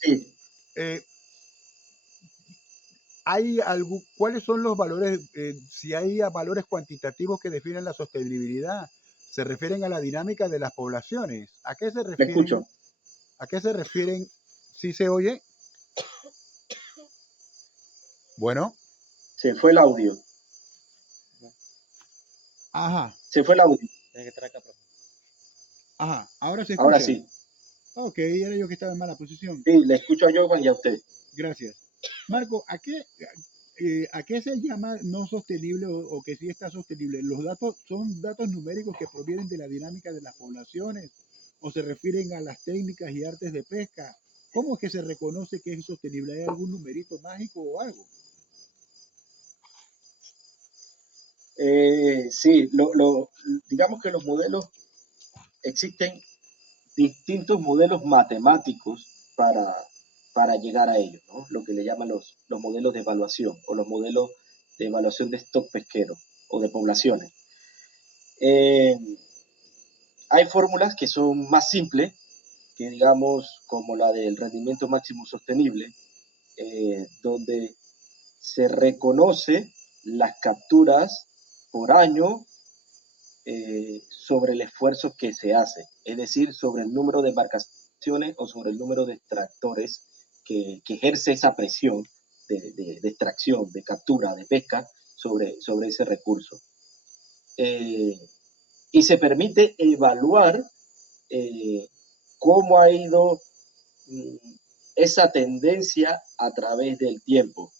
Sí, Eh, ¿Cuáles son los valores, si hay valores cuantitativos que definen la sostenibilidad? ¿Se refieren a la dinámica de las poblaciones? ¿A qué se me refieren? escucho. ¿A qué se refieren? ¿Sí se oye? Bueno, Se fue el audio. ajá, Se fue el audio. Tienes que estar acá, profe. ajá. ¿Ahora se Ahora escucha? sí. Ok, era yo que estaba en mala posición. Sí, le escucho a Jovan y a usted. Gracias. Marco, ¿a qué se llama no sostenible o que sí está sostenible? ¿Los datos son datos numéricos que provienen de la dinámica de las poblaciones o se refieren a las técnicas y artes de pesca? ¿Cómo es que se reconoce que es sostenible? ¿Hay algún numerito mágico o algo? Sí, digamos que los modelos, existen distintos modelos matemáticos para llegar a ellos, ¿no? Lo que le llaman los modelos de evaluación o los modelos de evaluación de stock pesquero o de poblaciones. Eh, Hay fórmulas que son más simples, que digamos como la del rendimiento máximo sostenible, donde se reconoce las capturas por año sobre el esfuerzo que se hace, es decir, sobre el número de embarcaciones o sobre el número de extractores que ejerce esa presión de extracción, de captura, de pesca sobre ese recurso. Y se permite evaluar eh, cómo ha ido esa tendencia a través del tiempo.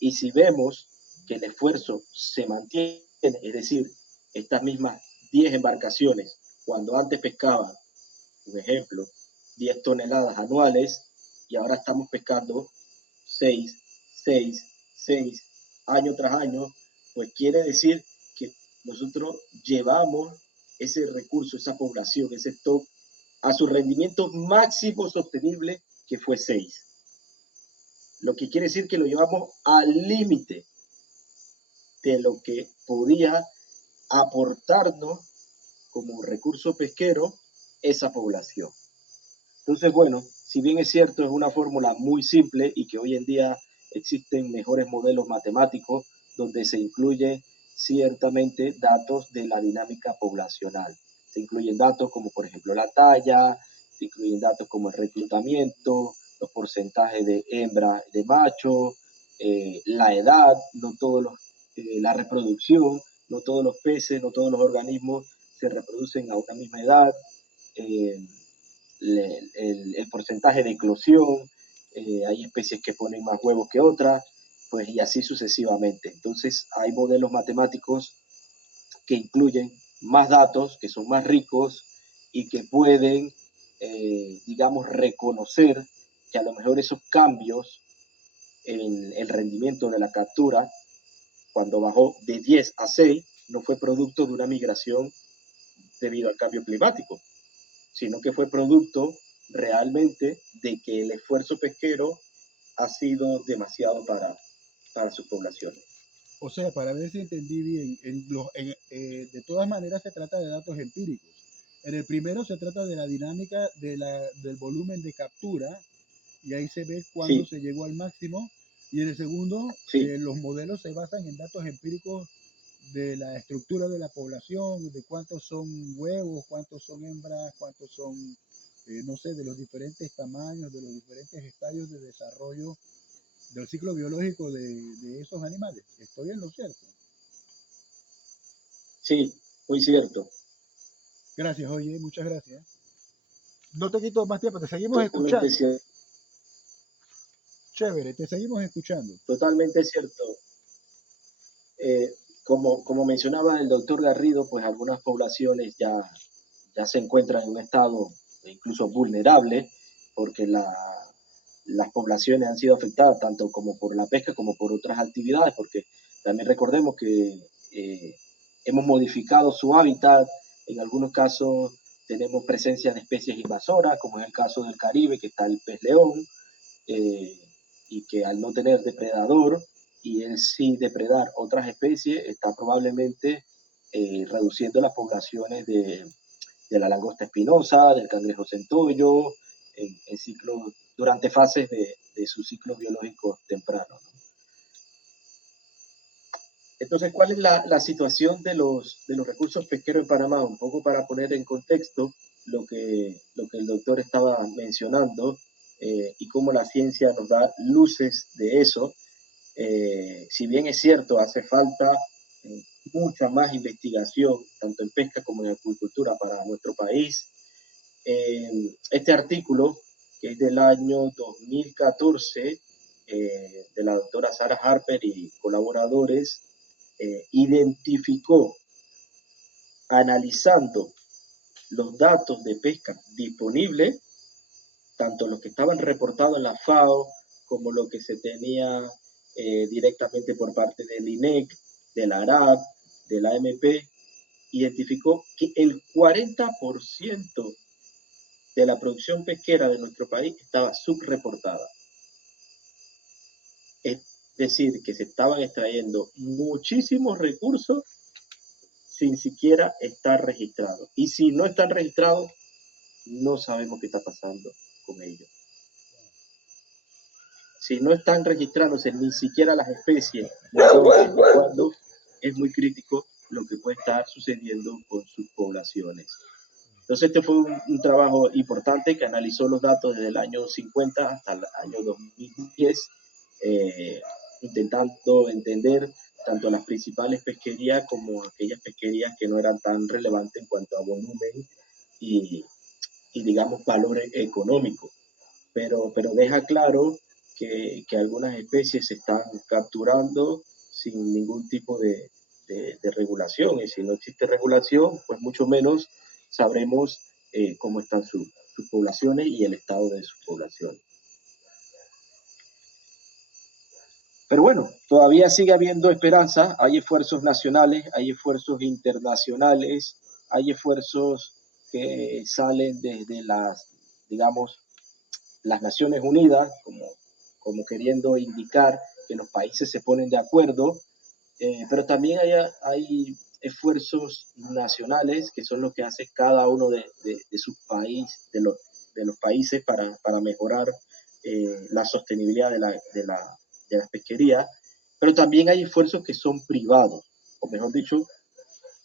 Y si vemos que el esfuerzo se mantiene, es decir, estas mismas 10 embarcaciones, cuando antes pescaban, por ejemplo, 10 toneladas anuales, y ahora estamos pescando 6, 6, 6, año tras año, pues quiere decir que nosotros llevamos ese recurso, esa población, ese stock, a su rendimiento máximo sostenible, que fue 6. Lo que quiere decir que lo llevamos al límite de lo que podía aportarnos como recurso pesquero esa población. Entonces, bueno, si bien es cierto, es una fórmula muy simple y que hoy en día existen mejores modelos matemáticos donde se incluye ciertamente datos de la dinámica poblacional. Se incluyen datos como por ejemplo la talla, se incluyen datos como el reclutamiento, los porcentajes de hembra, de macho, la edad, no todos la reproducción, no todos los peces, no todos los organismos se reproducen a una misma edad. Eh, el porcentaje de eclosión, hay especies que ponen más huevos que otras, pues y así sucesivamente. Entonces hay modelos matemáticos que incluyen más datos, que son más ricos y que pueden, digamos, reconocer que a lo mejor esos cambios en el rendimiento de la captura, cuando bajó de 10 a 6, no fue producto de una migración debido al cambio climático, sino que fue producto realmente de que el esfuerzo pesquero ha sido demasiado para sus poblaciones. O sea, para ver si entendí bien, de todas maneras se trata de datos empíricos. En el primero se trata de la dinámica del volumen de captura y ahí se ve cuándo Sí, se llegó al máximo. Y en el segundo, sí, los modelos se basan en datos empíricos de la estructura de la población, de cuántos son huevos, cuántos son hembras, cuántos son, no sé, de los diferentes tamaños, de los diferentes estadios de desarrollo del ciclo biológico de esos animales. Estoy en lo cierto. sí, muy cierto. Gracias, oye, muchas gracias. No te quito más tiempo, te seguimos Totalmente escuchando. cierto. Chévere, te seguimos escuchando. Totalmente cierto. Como mencionaba el doctor Garrido, pues algunas poblaciones ya se encuentran en un estado incluso vulnerable porque las poblaciones han sido afectadas tanto como por la pesca como por otras actividades, porque también recordemos que hemos modificado su hábitat, en algunos casos tenemos presencia de especies invasoras, como es el caso del Caribe, que está el pez león, eh, y que al no tener depredador y él sí depredar otras especies, está probablemente reduciendo las poblaciones de la langosta espinosa, del cangrejo centollo, en ciclos, durante fases de sus ciclos biológicos tempranos, ¿no? Entonces, ¿cuál es la situación de los recursos pesqueros en Panamá? Un poco para poner en contexto lo que el doctor estaba mencionando y cómo la ciencia nos da luces de eso. Si bien es cierto, hace falta eh, mucha más investigación, tanto en pesca como en acuicultura para nuestro país. Este artículo, que es del año 2014, de la doctora Sarah Harper y colaboradores, identificó, analizando los datos de pesca disponibles, tanto los que estaban reportados en la FAO como lo que se tenía directamente por parte del INEC, de la ARAP, de la AMP, identificó que el 40% de la producción pesquera de nuestro país estaba subreportada. Es decir, que se estaban extrayendo muchísimos recursos sin siquiera estar registrados. Y si no están registrados, no sabemos qué está pasando con ellos. Si no están registrándose ni siquiera las especies, cuando es muy crítico lo que puede estar sucediendo con sus poblaciones. Entonces este fue un trabajo importante que analizó los datos desde el año 50 hasta el año 2010, intentando entender tanto las principales pesquerías como aquellas pesquerías que no eran tan relevantes en cuanto a volumen y, y digamos, valor económico. Pero deja claro que algunas especies se están capturando sin ningún tipo de regulación. Y si no existe regulación, pues mucho menos sabremos cómo están sus poblaciones y el estado de sus poblaciones. Pero bueno, todavía sigue habiendo esperanza, hay esfuerzos nacionales, hay esfuerzos internacionales, hay esfuerzos que salen desde las, digamos, las Naciones Unidas, como queriendo indicar que los países se ponen de acuerdo, pero también hay esfuerzos nacionales que son los que hace cada uno de sus países, de los países para mejorar la sostenibilidad de la pesquería, pero también hay esfuerzos que son privados, o mejor dicho,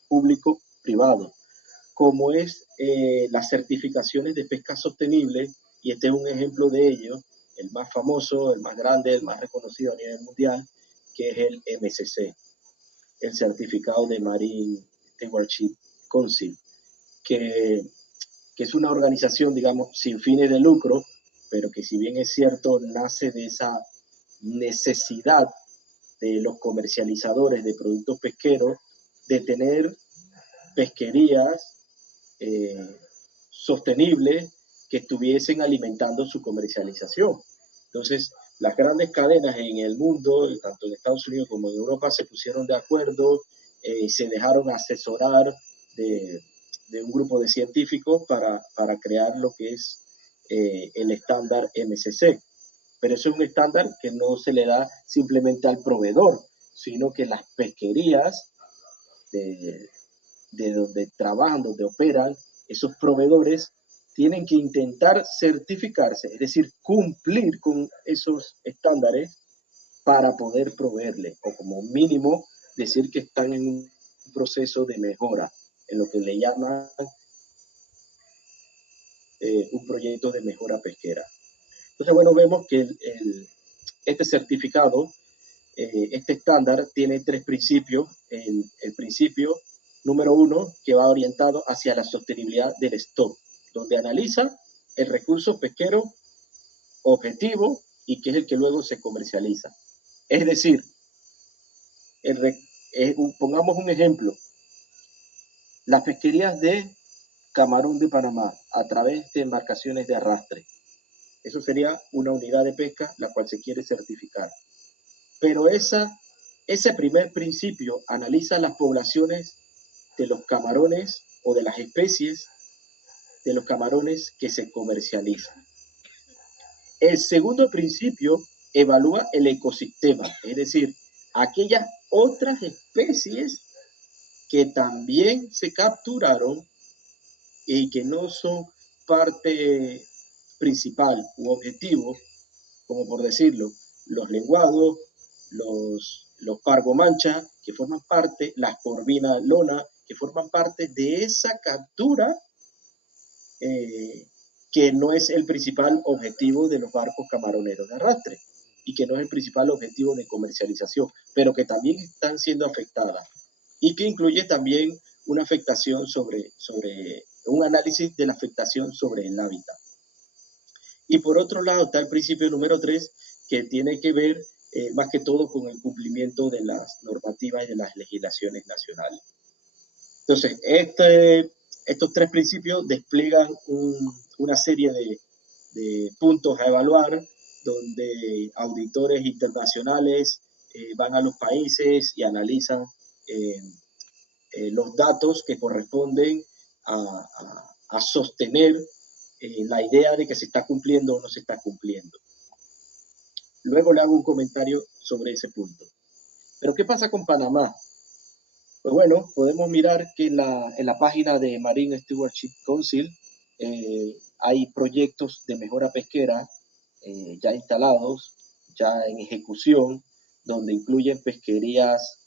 público-privados, como es las certificaciones de pesca sostenible, y este es un ejemplo de ello, el más famoso, el más grande, el más reconocido a nivel mundial, que es el MSC, el certificado de Marine Stewardship Council, que, que es una organización, digamos, sin fines de lucro, pero que si bien es cierto, nace de esa necesidad de los comercializadores de productos pesqueros de tener pesquerías eh, sostenibles que estuviesen alimentando su comercialización. Entonces, las grandes cadenas en el mundo, tanto en Estados Unidos como en Europa, se pusieron de acuerdo, se dejaron asesorar de un grupo de científicos para crear lo que es el estándar MSC. Pero eso es un estándar que no se le da simplemente al proveedor, sino que las pesquerías de donde trabajan, donde operan, esos proveedores tienen que intentar certificarse, es decir, cumplir con esos estándares para poder proveerle, o como mínimo decir que están en un proceso de mejora, en lo que le llaman un proyecto de mejora pesquera. Entonces, bueno, vemos que este certificado, este estándar tiene tres principios. El principio número 1, que va orientado hacia la sostenibilidad del stock, donde analiza el recurso pesquero objetivo y que es el que luego se comercializa. Es decir, pongamos un ejemplo, las pesquerías de camarón de Panamá a través de embarcaciones de arrastre. Eso sería una unidad de pesca la cual se quiere certificar. Pero ese primer principio analiza las poblaciones de los camarones o de las especies de los camarones que se comercializan. El segundo principio evalúa el ecosistema, es decir, aquellas otras especies que también se capturaron y que no son parte principal u objetivo, como por decirlo, los lenguados, los pargo mancha, que forman parte, las corvina lona, que forman parte de esa captura que no es el principal objetivo de los barcos camaroneros de arrastre y que no es el principal objetivo de comercialización, pero que también están siendo afectadas y que incluye también una afectación sobre un análisis de la afectación sobre el hábitat. Y por otro lado está el principio número 3, que tiene que ver más que todo con el cumplimiento de las normativas y de las legislaciones nacionales. Entonces, estos tres principios despliegan una serie de puntos a evaluar, donde auditores internacionales van a los países y analizan los datos que corresponden a sostener la idea de que se está cumpliendo o no se está cumpliendo. Luego le hago un comentario sobre ese punto. Pero ¿qué pasa con Panamá? Pues bueno, podemos mirar que en la página de Marine Stewardship Council hay proyectos de mejora pesquera ya instalados, ya en ejecución, donde incluyen pesquerías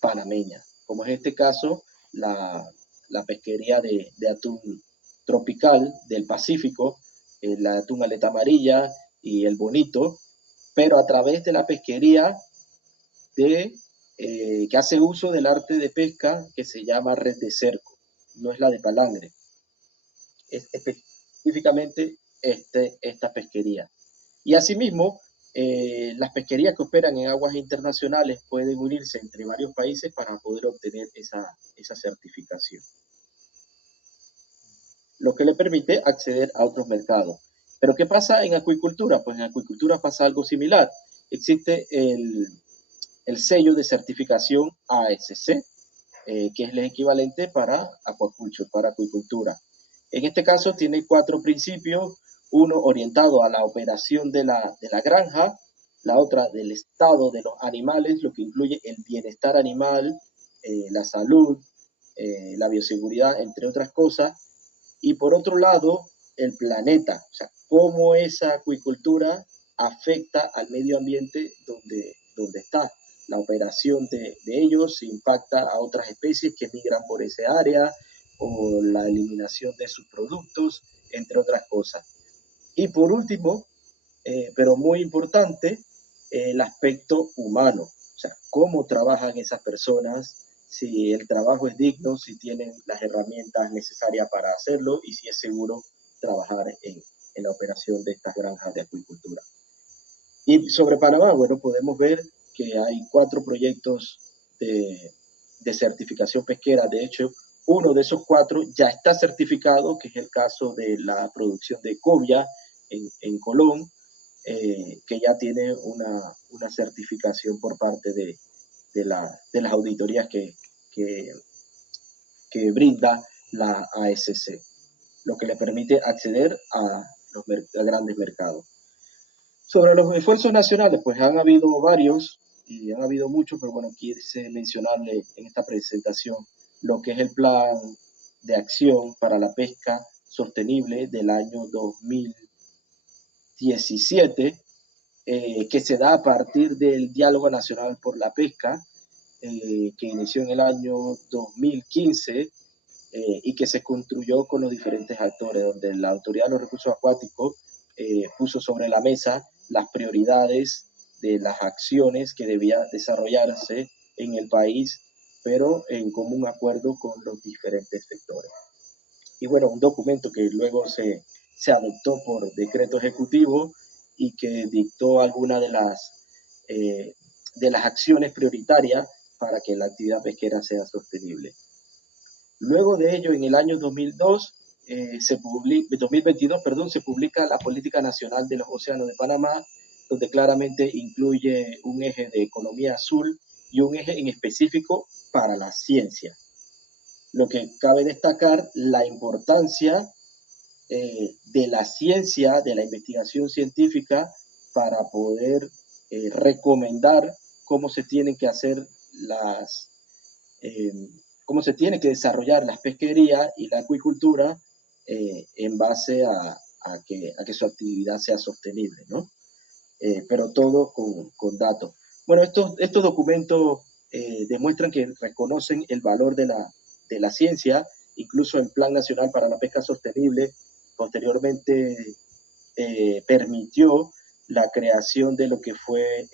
panameñas, como es este caso la pesquería de atún tropical del Pacífico, la atún aleta amarilla y el bonito, pero a través de la pesquería que hace uso del arte de pesca que se llama red de cerco, no es la de palangre, es específicamente esta pesquería. Y asimismo, las pesquerías que operan en aguas internacionales pueden unirse entre varios países para poder obtener esa certificación, lo que le permite acceder a otros mercados. Pero ¿qué pasa en acuicultura? Pues en acuicultura pasa algo similar. Existe el sello de certificación ASC, que es el equivalente para aquaculture, para acuicultura. En este caso tiene 4 principios, uno orientado a la operación de la granja, la otra del estado de los animales, lo que incluye el bienestar animal, la salud, la bioseguridad, entre otras cosas, y por otro lado, el planeta, o sea, cómo esa acuicultura afecta al medio ambiente donde está. La operación de ellos impacta a otras especies que migran por ese área o la eliminación de sus productos, entre otras cosas. Y por último, pero muy importante, el aspecto humano, o sea, cómo trabajan esas personas, si el trabajo es digno, si tienen las herramientas necesarias para hacerlo y si es seguro trabajar en la operación de estas granjas de acuicultura. Y sobre Panamá, bueno, podemos ver que hay 4 proyectos de certificación pesquera. De hecho, uno de esos 4 ya está certificado, que es el caso de la producción de cobia en Colón, que ya tiene una certificación por parte de las auditorías que brinda la ASC. lo que le permite acceder a a grandes mercados. Sobre los esfuerzos nacionales, pues han habido varios y han habido muchos, pero bueno, quise mencionarle en esta presentación lo que es el Plan de Acción para la Pesca Sostenible del año 2017, que se da a partir del Diálogo Nacional por la Pesca, que inició en el año 2015 y que se construyó con los diferentes actores, donde la Autoridad de los Recursos Acuáticos puso sobre la mesa las prioridades de las acciones que debía desarrollarse en el país, pero en común acuerdo con los diferentes sectores. Y bueno, un documento que luego se adoptó por decreto ejecutivo y que dictó algunas de las acciones prioritarias para que la actividad pesquera sea sostenible. Luego de ello, en el año 2022, se publica la Política Nacional de los Océanos de Panamá, donde claramente incluye un eje de economía azul y un eje en específico para la ciencia. Lo que cabe destacar, la importancia de la ciencia, de la investigación científica, para poder recomendar cómo se tienen que hacer cómo se tiene que desarrollar las pesquerías y la acuicultura en base a que su actividad sea sostenible, ¿no? Pero todo con datos. Bueno, estos documentos demuestran que reconocen el valor de la ciencia, incluso el Plan Nacional para la Pesca Sostenible posteriormente permitió la creación de lo que fue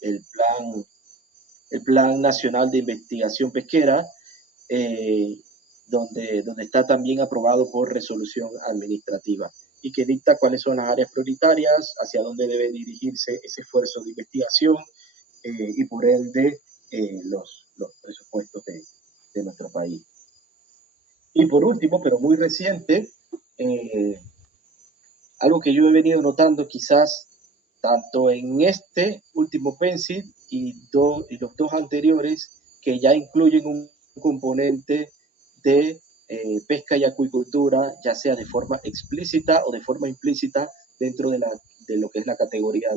el Plan Nacional de Investigación Pesquera, donde está también aprobado por resolución administrativa y que dicta cuáles son las áreas prioritarias, hacia dónde debe dirigirse ese esfuerzo de investigación y por ende los presupuestos de nuestro país. Y por último, pero muy reciente, algo que yo he venido notando quizás tanto en este último PENSID y los dos anteriores, que ya incluyen un componente de pesca y acuicultura, ya sea de forma explícita o de forma implícita dentro de lo que es la categoría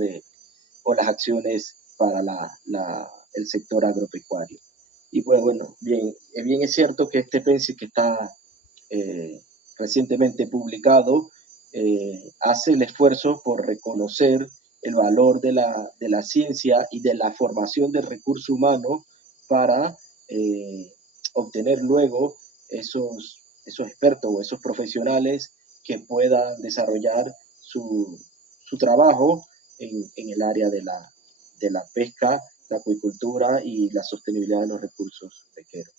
o las acciones para el sector agropecuario. Y pues bueno, bien es cierto que este PENSID que está recientemente publicado hace el esfuerzo por reconocer el valor de la ciencia y de la formación del recurso humano para obtener luego esos expertos o esos profesionales que puedan desarrollar su trabajo en el área de la pesca, la acuicultura y la sostenibilidad de los recursos pesqueros.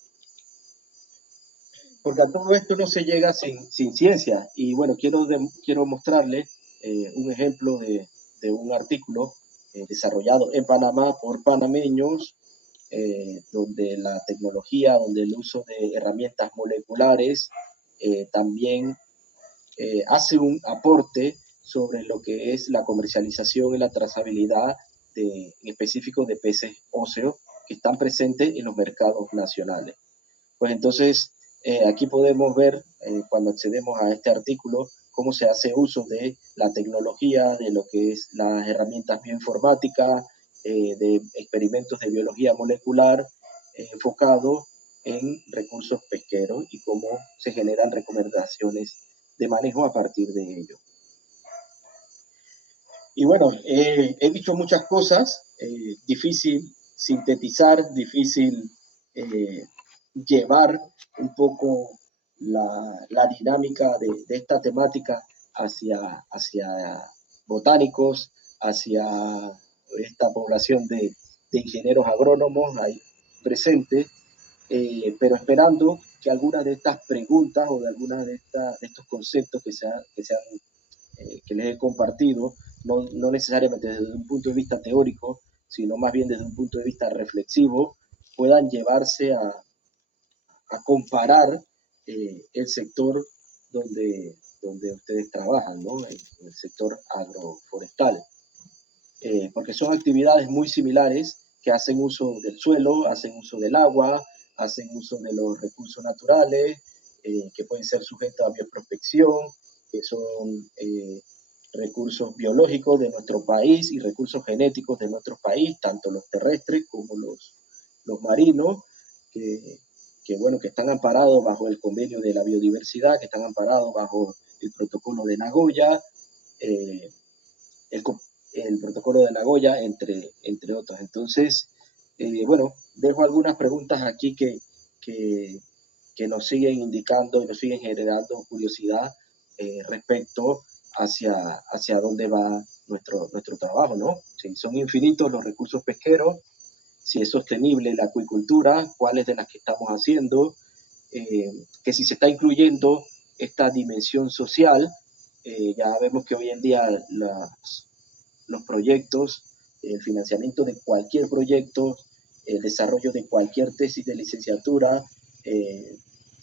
Porque a todo esto no se llega sin ciencia. Y bueno, quiero mostrarles un ejemplo de un artículo desarrollado en Panamá por panameños, donde la tecnología, donde el uso de herramientas moleculares también hace un aporte sobre lo que es la comercialización y la trazabilidad en específico de peces óseos que están presentes en los mercados nacionales. Pues entonces, aquí podemos ver, cuando accedemos a este artículo, cómo se hace uso de la tecnología, de lo que es las herramientas bioinformáticas, de experimentos de biología molecular enfocados en recursos pesqueros y cómo se generan recomendaciones de manejo a partir de ello. Y bueno, he dicho muchas cosas, difícil sintetizar, difícil llevar un poco la dinámica de esta temática hacia botánicos, hacia esta población de ingenieros agrónomos ahí presentes, pero esperando que algunas de estas preguntas o de algunas de estos conceptos que les he compartido, no necesariamente desde un punto de vista teórico, sino más bien desde un punto de vista reflexivo, puedan llevarse a comparar el sector donde ustedes trabajan, ¿no? En el sector agroforestal. Porque son actividades muy similares que hacen uso del suelo, hacen uso del agua, hacen uso de los recursos naturales, que pueden ser sujetos a bioprospección, que son recursos biológicos de nuestro país y recursos genéticos de nuestro país, tanto los terrestres como los marinos, bueno, que están amparados bajo el convenio de la biodiversidad, que están amparados bajo el protocolo de Nagoya, eh, el, el protocolo de Nagoya, entre otros. Entonces, bueno, dejo algunas preguntas aquí que nos siguen indicando y nos siguen generando curiosidad respecto hacia dónde va nuestro trabajo, ¿no? Si son infinitos los recursos pesqueros, si es sostenible la acuicultura, cuáles de las que estamos haciendo, que si se está incluyendo esta dimensión social, ya vemos que hoy en día los proyectos, el financiamiento de cualquier proyecto, el desarrollo de cualquier tesis de licenciatura,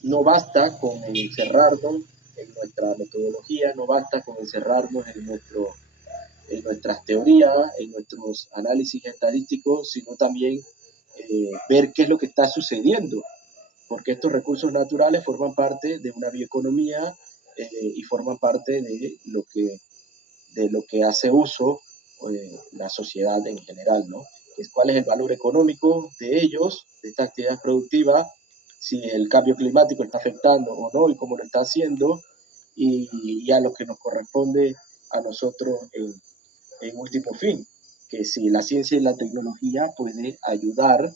no basta con encerrarnos en nuestra metodología, no basta con encerrarnos en nuestras teorías, en nuestros análisis estadísticos, sino también ver qué es lo que está sucediendo, porque estos recursos naturales forman parte de una bioeconomía y forman parte de lo que hace uso la sociedad en general, ¿no? ¿Cuál es el valor económico de ellos, de esta actividad productiva, si el cambio climático está afectando o no y cómo lo está haciendo, y a lo que nos corresponde a nosotros en último fin, que si la ciencia y la tecnología puede ayudar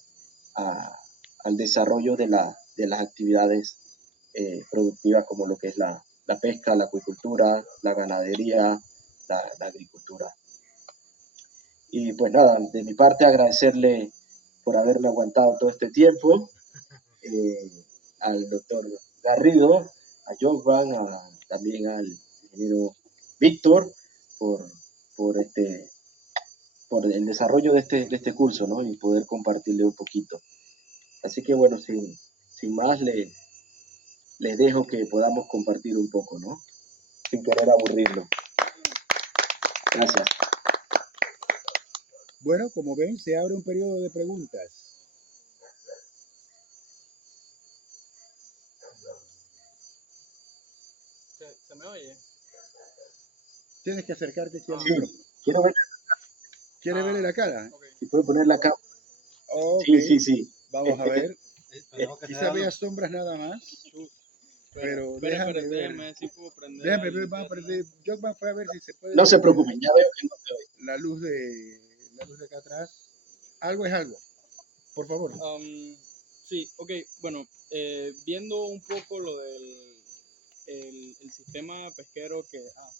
al desarrollo de las actividades productivas como lo que es la pesca, la acuicultura, la ganadería, la agricultura. Y pues nada, de mi parte agradecerle por haberme aguantado todo este tiempo, al doctor Garrido, a Jogban, también al ingeniero Víctor, por el desarrollo de este curso, ¿no? Y poder compartirle un poquito. Así que bueno, sin más, les dejo que podamos compartir un poco, ¿no? Sin querer aburrirlo. Gracias. Bueno, como ven, se abre un periodo de preguntas. ¿Se me oye? Tienes que acercarte aquí al Sí, micrófono. quiero ver ¿Quieres verle la cara? Ok. si puedo poner la cámara. Ok, Sí. vamos a ver. Esperemos que Quizá sea veas sombras nada más, pero déjame ver. Déjame, si puedo prender. Déjame ver, vamos a prender. Jogban fue a ver si se puede No se prender preocupen, ya veo que no se oye. la luz de acá atrás. Algo es algo. Por favor. Sí, ok, bueno, viendo un poco lo del el sistema pesquero gracias.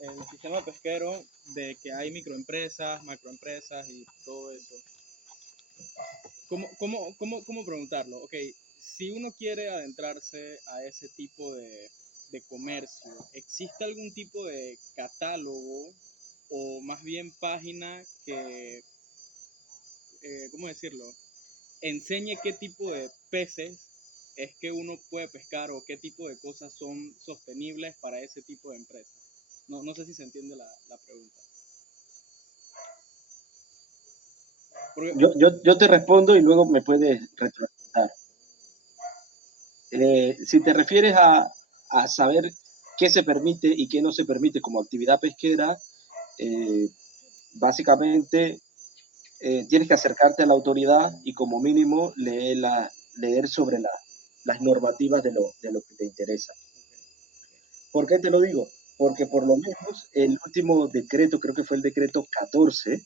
El sistema pesquero de que hay microempresas, macroempresas y todo eso. ¿Cómo preguntarlo? Ok, si uno quiere adentrarse a ese tipo de comercio, ¿existe algún tipo de catálogo o más bien página que, ¿cómo decirlo? Enseñe qué tipo de peces es que uno puede pescar o qué tipo de cosas son sostenibles para ese tipo de empresas? No sé si se entiende la pregunta. Porque, Yo te respondo y luego me puedes retroalimentar. Si te refieres a saber qué se permite y qué no se permite como actividad pesquera, básicamente tienes que acercarte a la autoridad y como mínimo leer sobre las normativas de lo que te interesa. ¿Por qué te lo digo? Porque por lo menos el último decreto, creo que fue el decreto 14,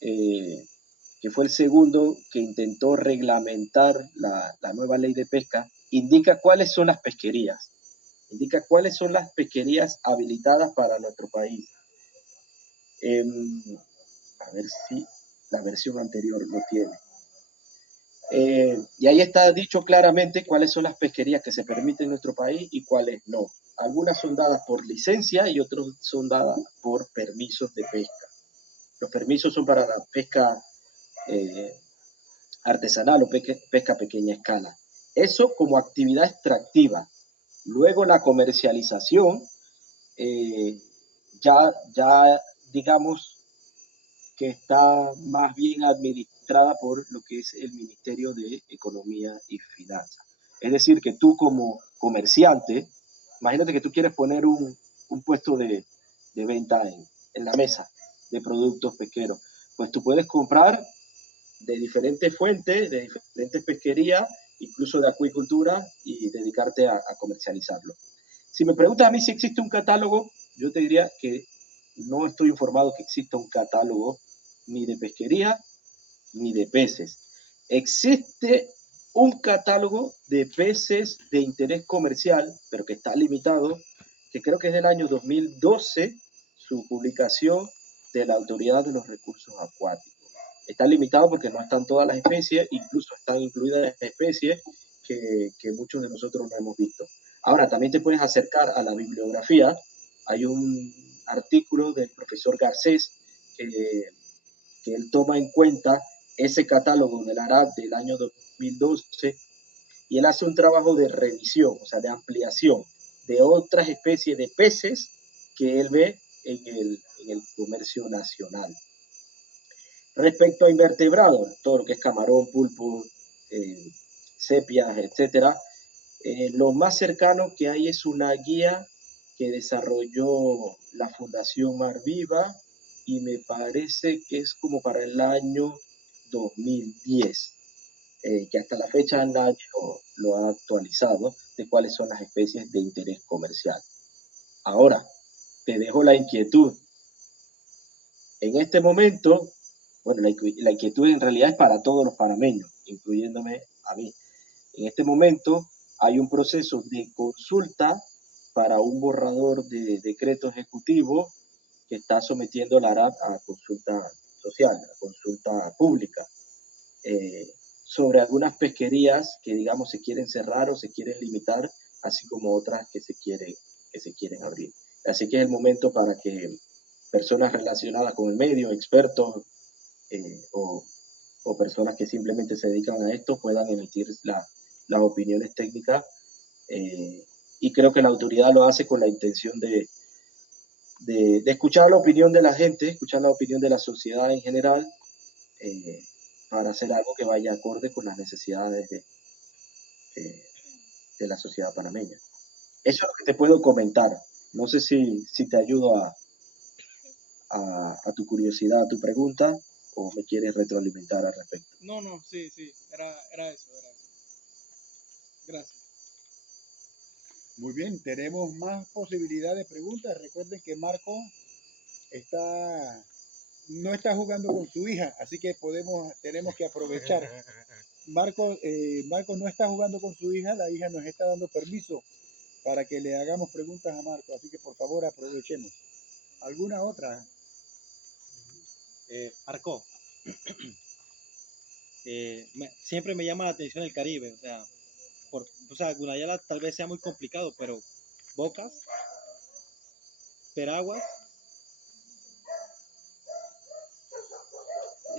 que fue el segundo que intentó reglamentar la nueva ley de pesca, indica cuáles son las pesquerías, indica cuáles son las pesquerías habilitadas para nuestro país. A ver si la versión anterior lo tiene. Y ahí está dicho claramente cuáles son las pesquerías que se permiten en nuestro país y cuáles no. Algunas son dadas por licencia y otras son dadas por permisos de pesca. Los permisos son para la pesca artesanal o pesca a pequeña escala. Eso como actividad extractiva. Luego la comercialización, ya digamos que está más bien administrada por lo que es el Ministerio de Economía y Finanzas. Es decir, que tú como comerciante, imagínate que tú quieres poner un puesto de venta en la mesa de productos pesqueros, pues tú puedes comprar de diferentes fuentes, de diferentes pesquerías, incluso de acuicultura, y dedicarte a comercializarlo. Si me preguntas a mí si existe un catálogo, yo te diría que no estoy informado que exista un catálogo ni de pesquería ni de peces. Existe un catálogo de peces de interés comercial, pero que está limitado, que creo que es del año 2012, su publicación de la Autoridad de los Recursos Acuáticos. Está limitado porque no están todas las especies, incluso están incluidas especies que muchos de nosotros no hemos visto. Ahora, también te puedes acercar a la bibliografía. Hay un artículo del profesor Garcés que él toma en cuenta ese catálogo del ARAD del año 2012 y él hace un trabajo de revisión, o sea, de ampliación de otras especies de peces que él ve en el comercio nacional. Respecto a invertebrados, todo lo que es camarón, pulpo, sepias, etcétera, lo más cercano que hay es una guía que desarrolló la Fundación Mar Viva y me parece que es como para el año 2010, que hasta la fecha nadie lo ha actualizado de cuáles son las especies de interés comercial. Ahora, te dejo la inquietud. En este momento, bueno, la inquietud en realidad es para todos los panameños, incluyéndome a mí. En este momento hay un proceso de consulta para un borrador de decreto ejecutivo que está sometiendo la ARAP a consulta social, a consulta pública, sobre algunas pesquerías que, digamos, se quieren cerrar o se quieren limitar, así como otras que se quieren abrir. Así que es el momento para que personas relacionadas con el medio, expertos o personas que simplemente se dedican a esto puedan emitir las opiniones técnicas, y creo que la autoridad lo hace con la intención de escuchar la opinión de la gente, escuchar la opinión de la sociedad en general, eh, para hacer algo que vaya acorde con las necesidades de la sociedad panameña. Eso es lo que te puedo comentar. No sé si te ayudo a tu curiosidad, a tu pregunta, o me quieres retroalimentar al respecto. No, no, sí, sí, era eso, era eso. Gracias. Muy bien, tenemos más posibilidades de preguntas. Recuerden que Marco está, no está jugando con su hija, así que tenemos que aprovechar. Marco no está jugando con su hija, la hija nos está dando permiso para que le hagamos preguntas a Marco, así que por favor aprovechemos. ¿Alguna otra? Marco, siempre me llama la atención el Caribe, o sea, Gunayala tal vez sea muy complicado, pero Bocas, Peraguas,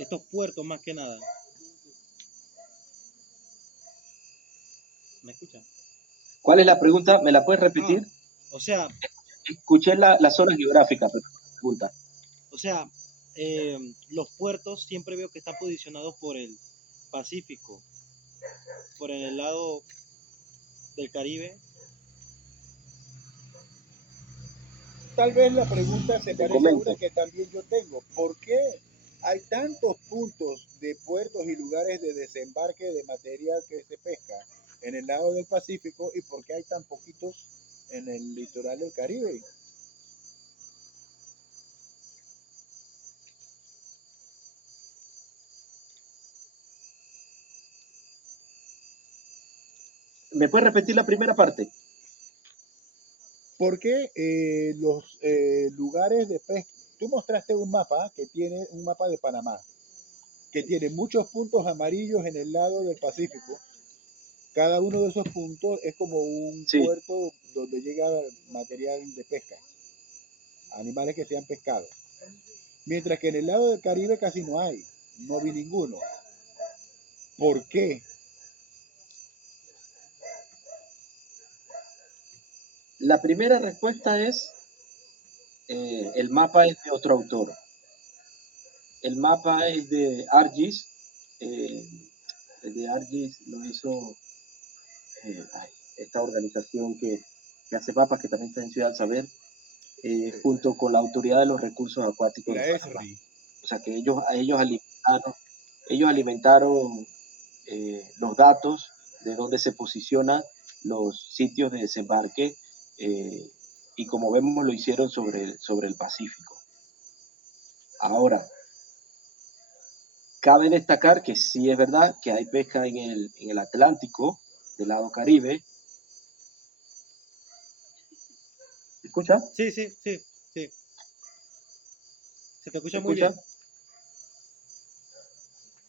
estos puertos más que nada. ¿Me escuchan? ¿Cuál es la pregunta? ¿Me la puedes repetir? O sea, Escuché la zona geográfica, pero no la pregunta. o sea, los puertos siempre veo que están posicionados por el Pacífico, por el lado del Caribe. Tal vez la pregunta se Te parece a una comento. que también yo tengo. ¿Por qué hay tantos puntos de puertos y lugares de desembarque de material que se pesca en el lado del Pacífico y por qué hay tan poquitos en el litoral del Caribe? ¿Me puedes repetir la primera parte? Porque los lugares de pesca, tú mostraste un mapa que tiene un mapa de Panamá, que tiene muchos puntos amarillos en el lado del Pacífico. Cada uno de esos puntos es como un Sí. puerto donde llega material de pesca, animales que sean pescados. Mientras que en el lado del Caribe casi no hay, no vi ninguno. ¿Por qué? La primera respuesta es, el mapa es de otro autor. El mapa es de Argis. El de Argis lo hizo esta organización que hace mapas, que también está en Ciudad del Saber, junto con la Autoridad de los Recursos Acuáticos de La Panamá. ESRI. O sea que ellos alimentaron los datos de dónde se posicionan los sitios de desembarque, y como vemos lo hicieron sobre el Pacífico. Ahora, cabe destacar que sí es verdad que hay pesca en el Atlántico, del lado Caribe. ¿Se escucha? Sí, sí, sí, sí. Se te ¿Se escucha muy escucha? bien.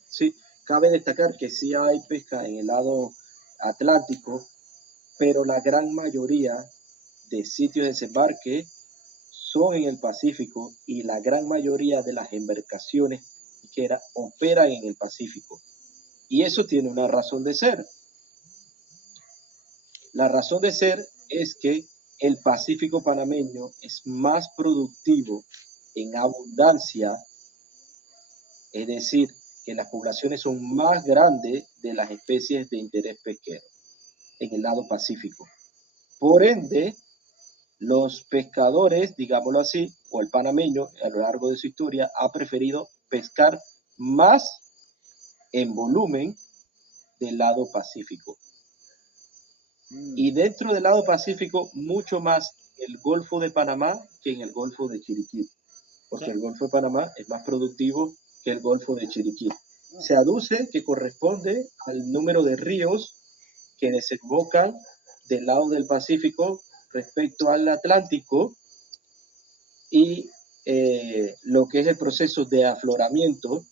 Sí, cabe destacar que sí hay pesca en el lado Atlántico, pero la gran mayoría de sitios de desembarque son en el Pacífico y la gran mayoría de las embarcaciones pesqueras operan en el Pacífico. Y eso tiene una razón de ser. La razón de ser es que el Pacífico panameño es más productivo en abundancia, es decir, que las poblaciones son más grandes de las especies de interés pesquero en el lado Pacífico. Por ende, los pescadores, digámoslo así, o el panameño a lo largo de su historia ha preferido pescar más en volumen del lado Pacífico. Y dentro del lado Pacífico, mucho más el Golfo de Panamá que en el Golfo de Chiriquí, porque el Golfo de Panamá es más productivo que el Golfo de Chiriquí. Se aduce que corresponde al número de ríos que desembocan del lado del Pacífico respecto al Atlántico, y lo que es el proceso de afloramiento,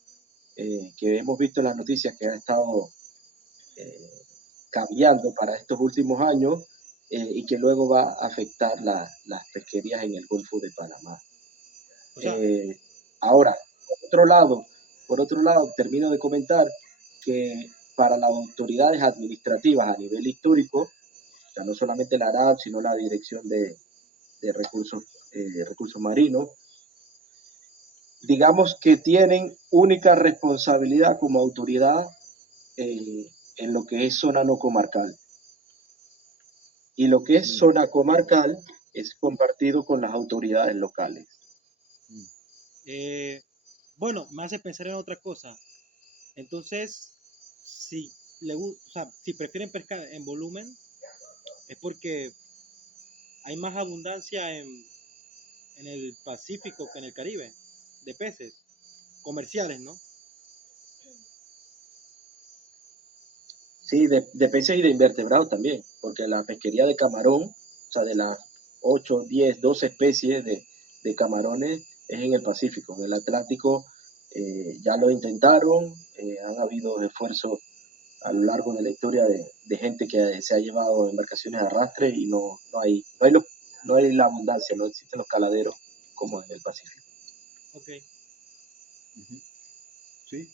que hemos visto en las noticias que ha estado cambiando para estos últimos años, y que luego va a afectar las pesquerías en el Golfo de Panamá. O sea, Ahora, por otro lado, termino de comentar que para las autoridades administrativas a nivel histórico, o sea, no solamente la ARAP, sino la Dirección de Recursos Marinos, digamos que tienen única responsabilidad como autoridad en lo que es zona no comarcal. Y lo que es zona comarcal es compartido con las autoridades locales. bueno, me hace pensar en otra cosa. Entonces, si o sea, si prefieren pescar en volumen, es porque hay más abundancia en el Pacífico que en el Caribe de peces comerciales, ¿no? Sí, de peces y de invertebrados también, porque la pesquería de camarón, o sea, de las 8, 10, 12 especies de camarones es en el Pacífico. En el Atlántico ya lo intentaron, han habido esfuerzos a lo largo de la historia de gente que se ha llevado embarcaciones de arrastre y no hay la abundancia, no existen los caladeros como en el Pacífico. Ok. Sí,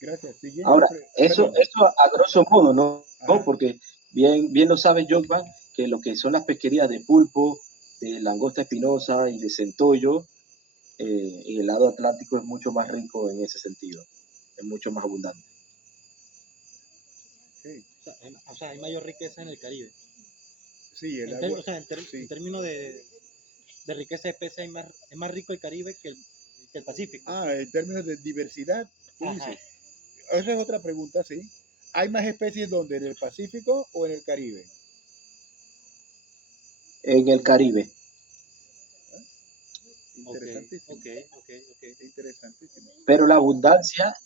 gracias. Siguiente. Ahora, eso Perdón. a grosso modo, ¿no? Ajá. Porque bien lo sabe Jogba, que lo que son las pesquerías de pulpo, de langosta espinosa y de centollo, en el lado atlántico es mucho más rico en ese sentido, es mucho más abundante. Okay. O sea, hay mayor riqueza en el Caribe. Sí, el agua. O sea, Sí. en términos de riqueza de peces, es más rico el Caribe que el Pacífico. En términos de diversidad, tú Ajá. dices. Esa es otra pregunta, sí. ¿Hay más especies donde? ¿En el Pacífico o en el Caribe? En el Caribe. Interesantísimo. Ok. Interesantísimo. Pero la abundancia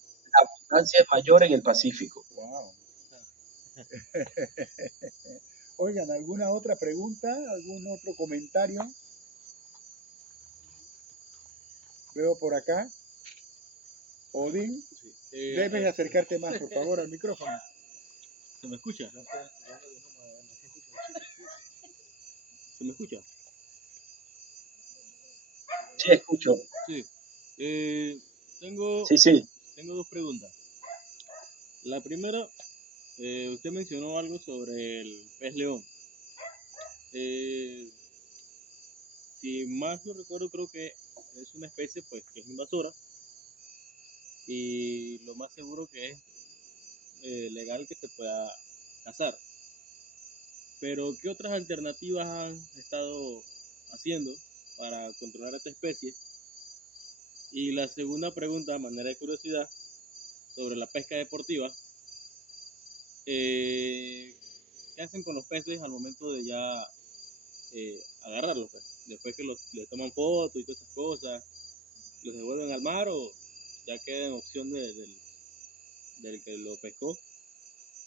es mayor en el Pacífico. Wow. Oigan, ¿alguna otra pregunta? ¿Algún otro comentario? Veo por acá. Odín, debes acercarte más, por favor, al micrófono. ¿Se me escucha? ¿Se me escucha? Sí, escucho. Sí. Tengo Sí. dos preguntas. La primera, usted mencionó algo sobre el pez león. Si más no recuerdo, creo que es una especie pues que es invasora y lo más seguro que es legal que se pueda cazar. pero ¿qué otras alternativas han estado haciendo para controlar esta especie? Y la segunda pregunta, a manera de curiosidad, sobre la pesca deportiva, ¿qué hacen con los peces al momento de ya agarrarlos? Pues? Después que le toman fotos y todas esas cosas, ¿los devuelven al mar o ya queda en opción del que lo pescó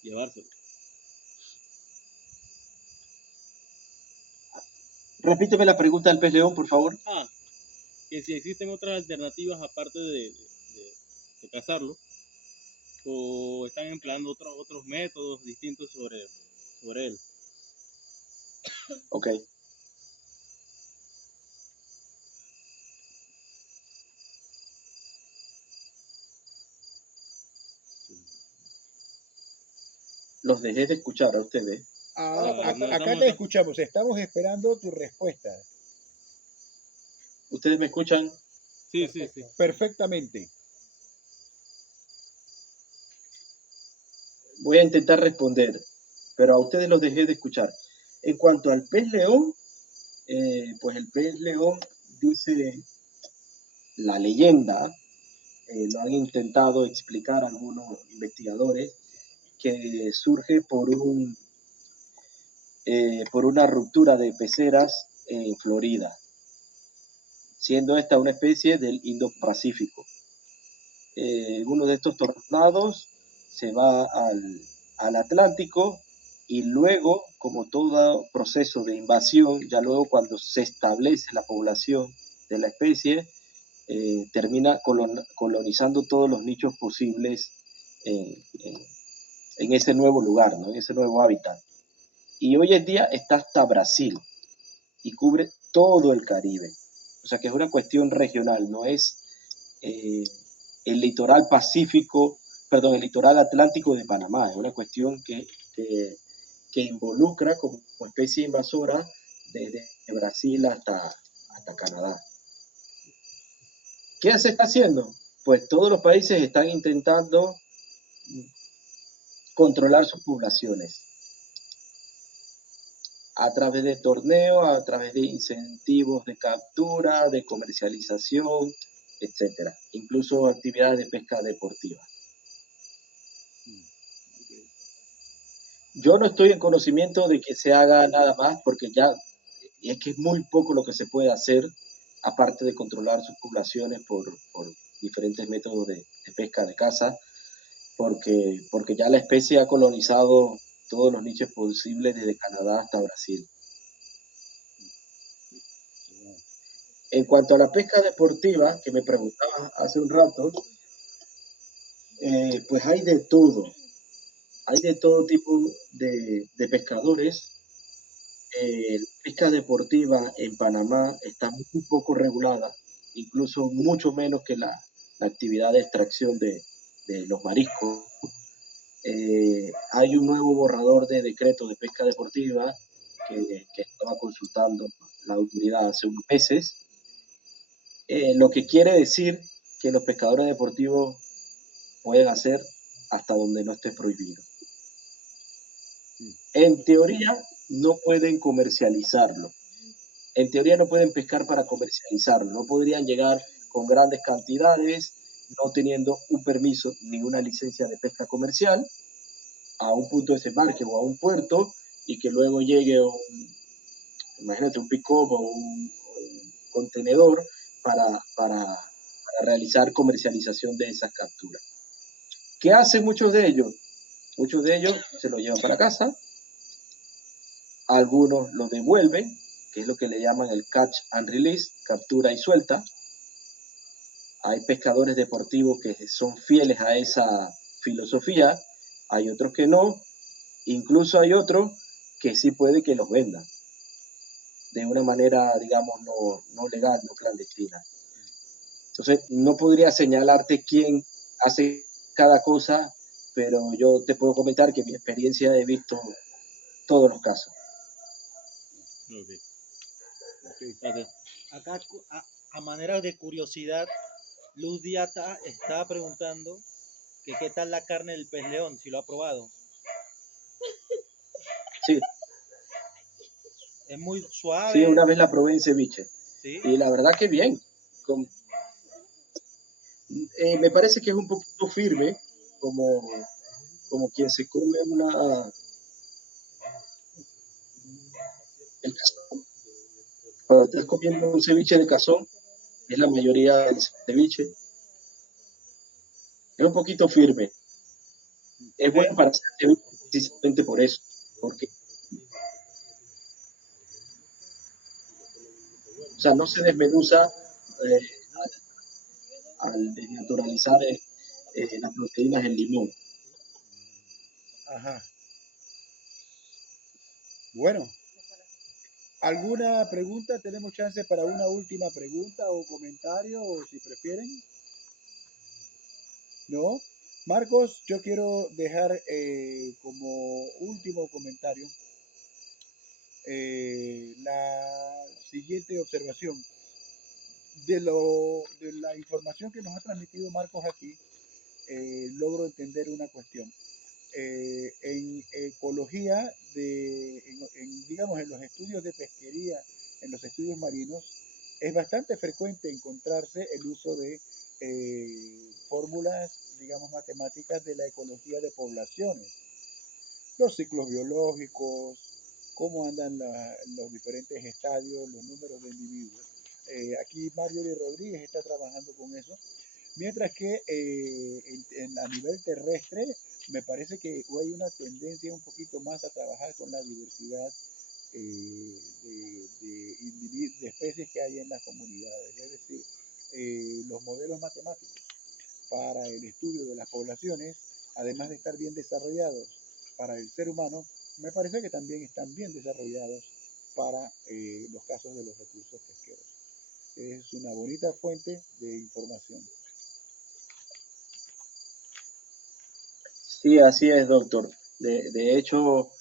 llevárselo? Repíteme la pregunta del pez león, por favor. Ah, que si existen otras alternativas aparte de cazarlo, o están empleando otros métodos distintos sobre él. Ok. Los dejé de escuchar a ustedes. No, Acá estamos te acá. escuchamos, estamos esperando tu respuesta. ¿Ustedes me escuchan? Sí, sí, sí. Perfectamente. Voy a intentar responder, pero a ustedes los dejé de escuchar. En cuanto al pez león, pues el pez león dice la leyenda, lo han intentado explicar algunos investigadores, que surge por una ruptura de peceras en Florida, siendo esta una especie del Indo-Pacífico. Uno de estos tornados se va al Atlántico y luego, como todo proceso de invasión, ya luego cuando se establece la población de la especie, termina colonizando todos los nichos posibles en, en, en ese nuevo lugar, ¿no? En ese nuevo hábitat. Y hoy en día está hasta Brasil y cubre todo el Caribe. O sea que es una cuestión regional, no es eh, el litoral pacífico, perdón, el litoral atlántico de Panamá, es una cuestión que involucra como especie invasora desde Brasil hasta Canadá. ¿Qué se está haciendo? Pues todos los países están intentando controlar sus poblaciones a través de torneos, a través de incentivos de captura, de comercialización, etcétera. Incluso actividades de pesca deportiva. Yo no estoy en conocimiento de que se haga nada más porque ya es que es muy poco lo que se puede hacer aparte de controlar sus poblaciones por diferentes métodos de pesca de caza, porque ya la especie ha colonizado todos los nichos posibles desde Canadá hasta Brasil. En cuanto a la pesca deportiva, que me preguntaba hace un rato, pues hay de todo. Hay de todo tipo de pescadores. La pesca deportiva en Panamá está muy poco regulada, incluso mucho menos que la actividad de extracción de los mariscos. Hay un nuevo borrador de decreto de pesca deportiva que estaba consultando la autoridad hace unos meses, lo que quiere decir que los pescadores deportivos pueden hacer hasta donde no esté prohibido. En teoría no pueden comercializarlo. En teoría no pueden pescar para comercializarlo. No podrían llegar con grandes cantidades, no teniendo un permiso ni una licencia de pesca comercial a un punto de desembarque o a un puerto y que luego llegue imagínate, un pick-up o un contenedor para realizar comercialización de esas capturas. ¿Qué hacen muchos de ellos? Muchos de ellos se lo llevan para casa, algunos lo devuelven, que es lo que le llaman el catch and release, captura y suelta. Hay pescadores deportivos que son fieles a esa filosofía, hay otros que no, incluso hay otros que sí puede que los vendan de una manera, digamos, no legal, no clandestina. Entonces, no podría señalarte quién hace cada cosa, pero yo te puedo comentar que en mi experiencia he visto todos los casos. Okay. Gracias. Acá, a manera de curiosidad, Luz Díaz estaba preguntando que qué tal la carne del pez león, si lo ha probado. Sí, Es muy Sí, suave, una vez la probé en ceviche ¿sí? y la verdad que bien. Con- me parece que es un poquito firme, como, como quien se come el cazón. Cuando estás comiendo un ceviche de cazón, es la mayoría del ceviche, es un poquito firme. Es Ok, bueno para hacer ceviche precisamente por eso, porque o sea, no se desmenuza al desnaturalizar las proteínas en limón. Ajá. Bueno, ¿alguna pregunta? ¿Tenemos chance para una última pregunta o comentario, o si prefieren? ¿No? Marcos, yo quiero dejar como último comentario la siguiente observación. De la información que nos ha transmitido Marcos aquí, logro entender una cuestión. En ecología, digamos, en los estudios de pesquería, en los estudios marinos, es bastante frecuente encontrarse el uso de fórmulas, digamos, matemáticas de la ecología de poblaciones, los ciclos biológicos, cómo andan los diferentes estadios, los números de individuos. Aquí Marjorie Rodríguez está trabajando con eso, mientras que a nivel terrestre me parece que hay una tendencia un poquito más a trabajar con la diversidad de especies que hay en las comunidades. Es decir, los modelos matemáticos para el estudio de las poblaciones, además de estar bien desarrollados para el ser humano, me parece que también están bien desarrollados para los casos de los recursos pesqueros. Es una bonita fuente de información. Sí, así es, doctor. De hecho,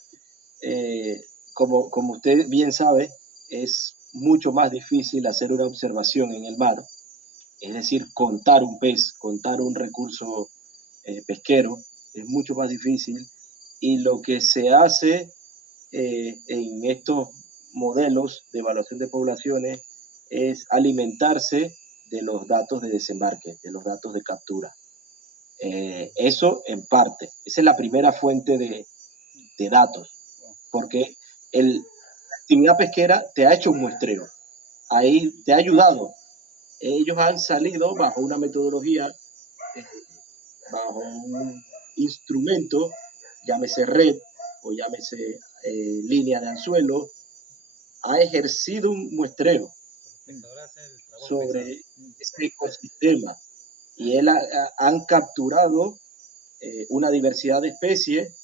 eh, como usted bien sabe, es mucho más difícil hacer una observación en el mar, es decir, contar un pez, contar un recurso pesquero, es mucho más difícil. Y lo que se hace en estos modelos de evaluación de poblaciones es alimentarse de los datos de desembarque, de los datos de captura. Eso en parte, esa es la primera fuente de datos, porque la actividad pesquera te ha hecho un muestreo, ahí te ha ayudado. Ellos han salido bajo una metodología, bajo un instrumento, llámese red o llámese línea de anzuelo, ha ejercido un muestreo sobre ese ecosistema y han capturado una diversidad de especies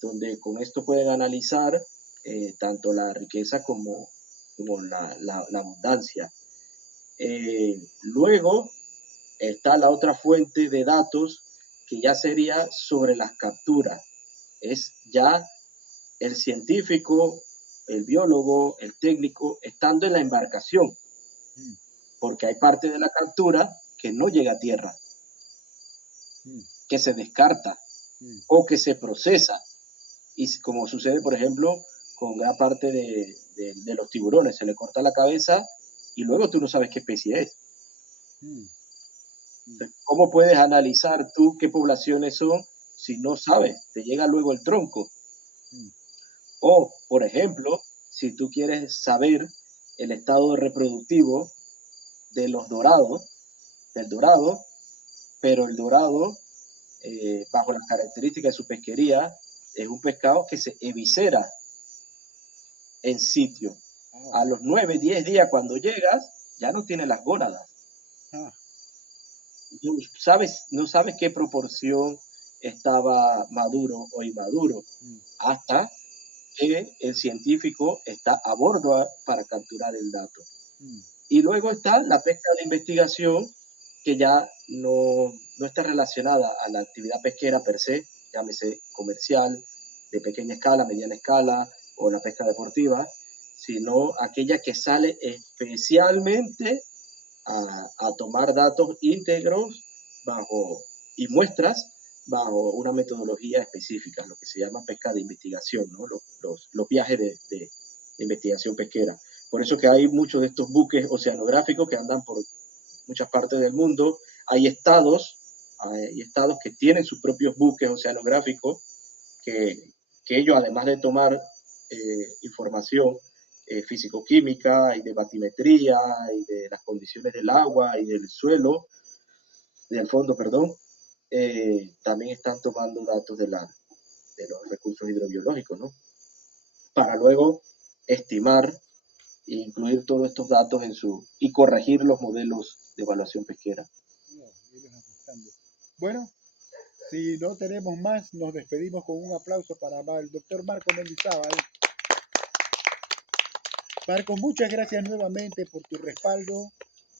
donde con esto pueden analizar tanto la riqueza como la abundancia. Luego está la otra fuente de datos que ya sería sobre las capturas. Es ya el científico, el biólogo, el técnico, estando en la embarcación, porque hay parte de la captura que no llega a tierra, que se descarta o que se procesa. Y como sucede, por ejemplo, con gran parte de los tiburones, se le corta la cabeza y luego tú no sabes qué especie es. ¿Cómo puedes analizar tú qué poblaciones son si no sabes? Te llega luego el tronco. O, por ejemplo, si tú quieres saber el estado reproductivo de los dorados, del dorado, pero el dorado, bajo las características de su pesquería, es un pescado que se eviscera en sitio. A los 9, 10 días cuando llegas, ya no tiene las gónadas. No sabes qué proporción estaba maduro o inmaduro, hasta que el científico está a bordo para capturar el dato. Y luego está la pesca de investigación, que ya no está relacionada a la actividad pesquera per se, llámese comercial, de pequeña escala, mediana escala, o la pesca deportiva, sino aquella que sale especialmente a tomar datos íntegros bajo, y muestras bajo una metodología específica, lo que se llama pesca de investigación, ¿no? Los viajes de investigación pesquera. Por eso que hay muchos de estos buques oceanográficos que andan por muchas partes del mundo. Hay estados que tienen sus propios buques oceanográficos que ellos, además de tomar información físico-química y de batimetría y de las condiciones del agua y del suelo, del fondo, perdón, también están tomando datos de los recursos hidrobiológicos, ¿no? Para luego estimar e incluir todos estos datos y corregir los modelos de evaluación pesquera. Bueno, si no tenemos más, nos despedimos con un aplauso para el doctor Marco Mendizábal. Marco, muchas gracias nuevamente por tu respaldo,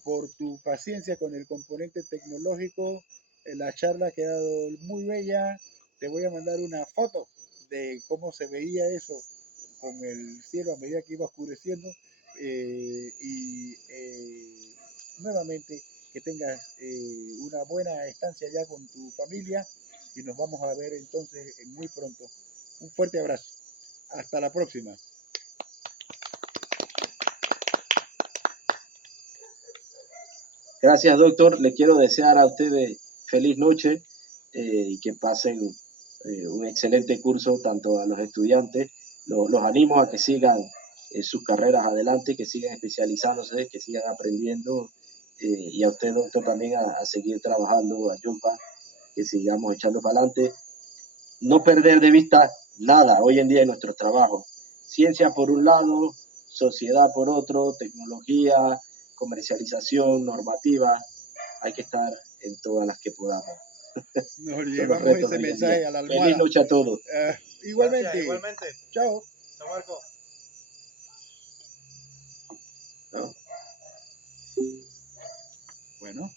por tu paciencia con el componente tecnológico. La charla ha quedado muy bella. Te voy a mandar una foto de cómo se veía eso con el cielo a medida que iba oscureciendo. Nuevamente, que tengas una buena estancia ya con tu familia y nos vamos a ver entonces muy pronto. Un fuerte abrazo. Hasta la próxima. Gracias, doctor. Le quiero desear a ustedes feliz noche y que pasen un excelente curso, tanto a los estudiantes. Los animo a que sigan sus carreras adelante, que sigan especializándose, que sigan aprendiendo. Y a usted, doctor, también a seguir trabajando, a Jumpa, que sigamos echando para adelante. No perder de vista nada hoy en día en nuestro trabajo. Ciencia por un lado, sociedad por otro, tecnología, comercialización, normativa, hay que estar en todas las que podamos. Nos llevamos ese mensaje a la almohada. Feliz noche a todos. Igualmente. Gracias, igualmente. Chao. Chao, Marco. ¿No? Bueno.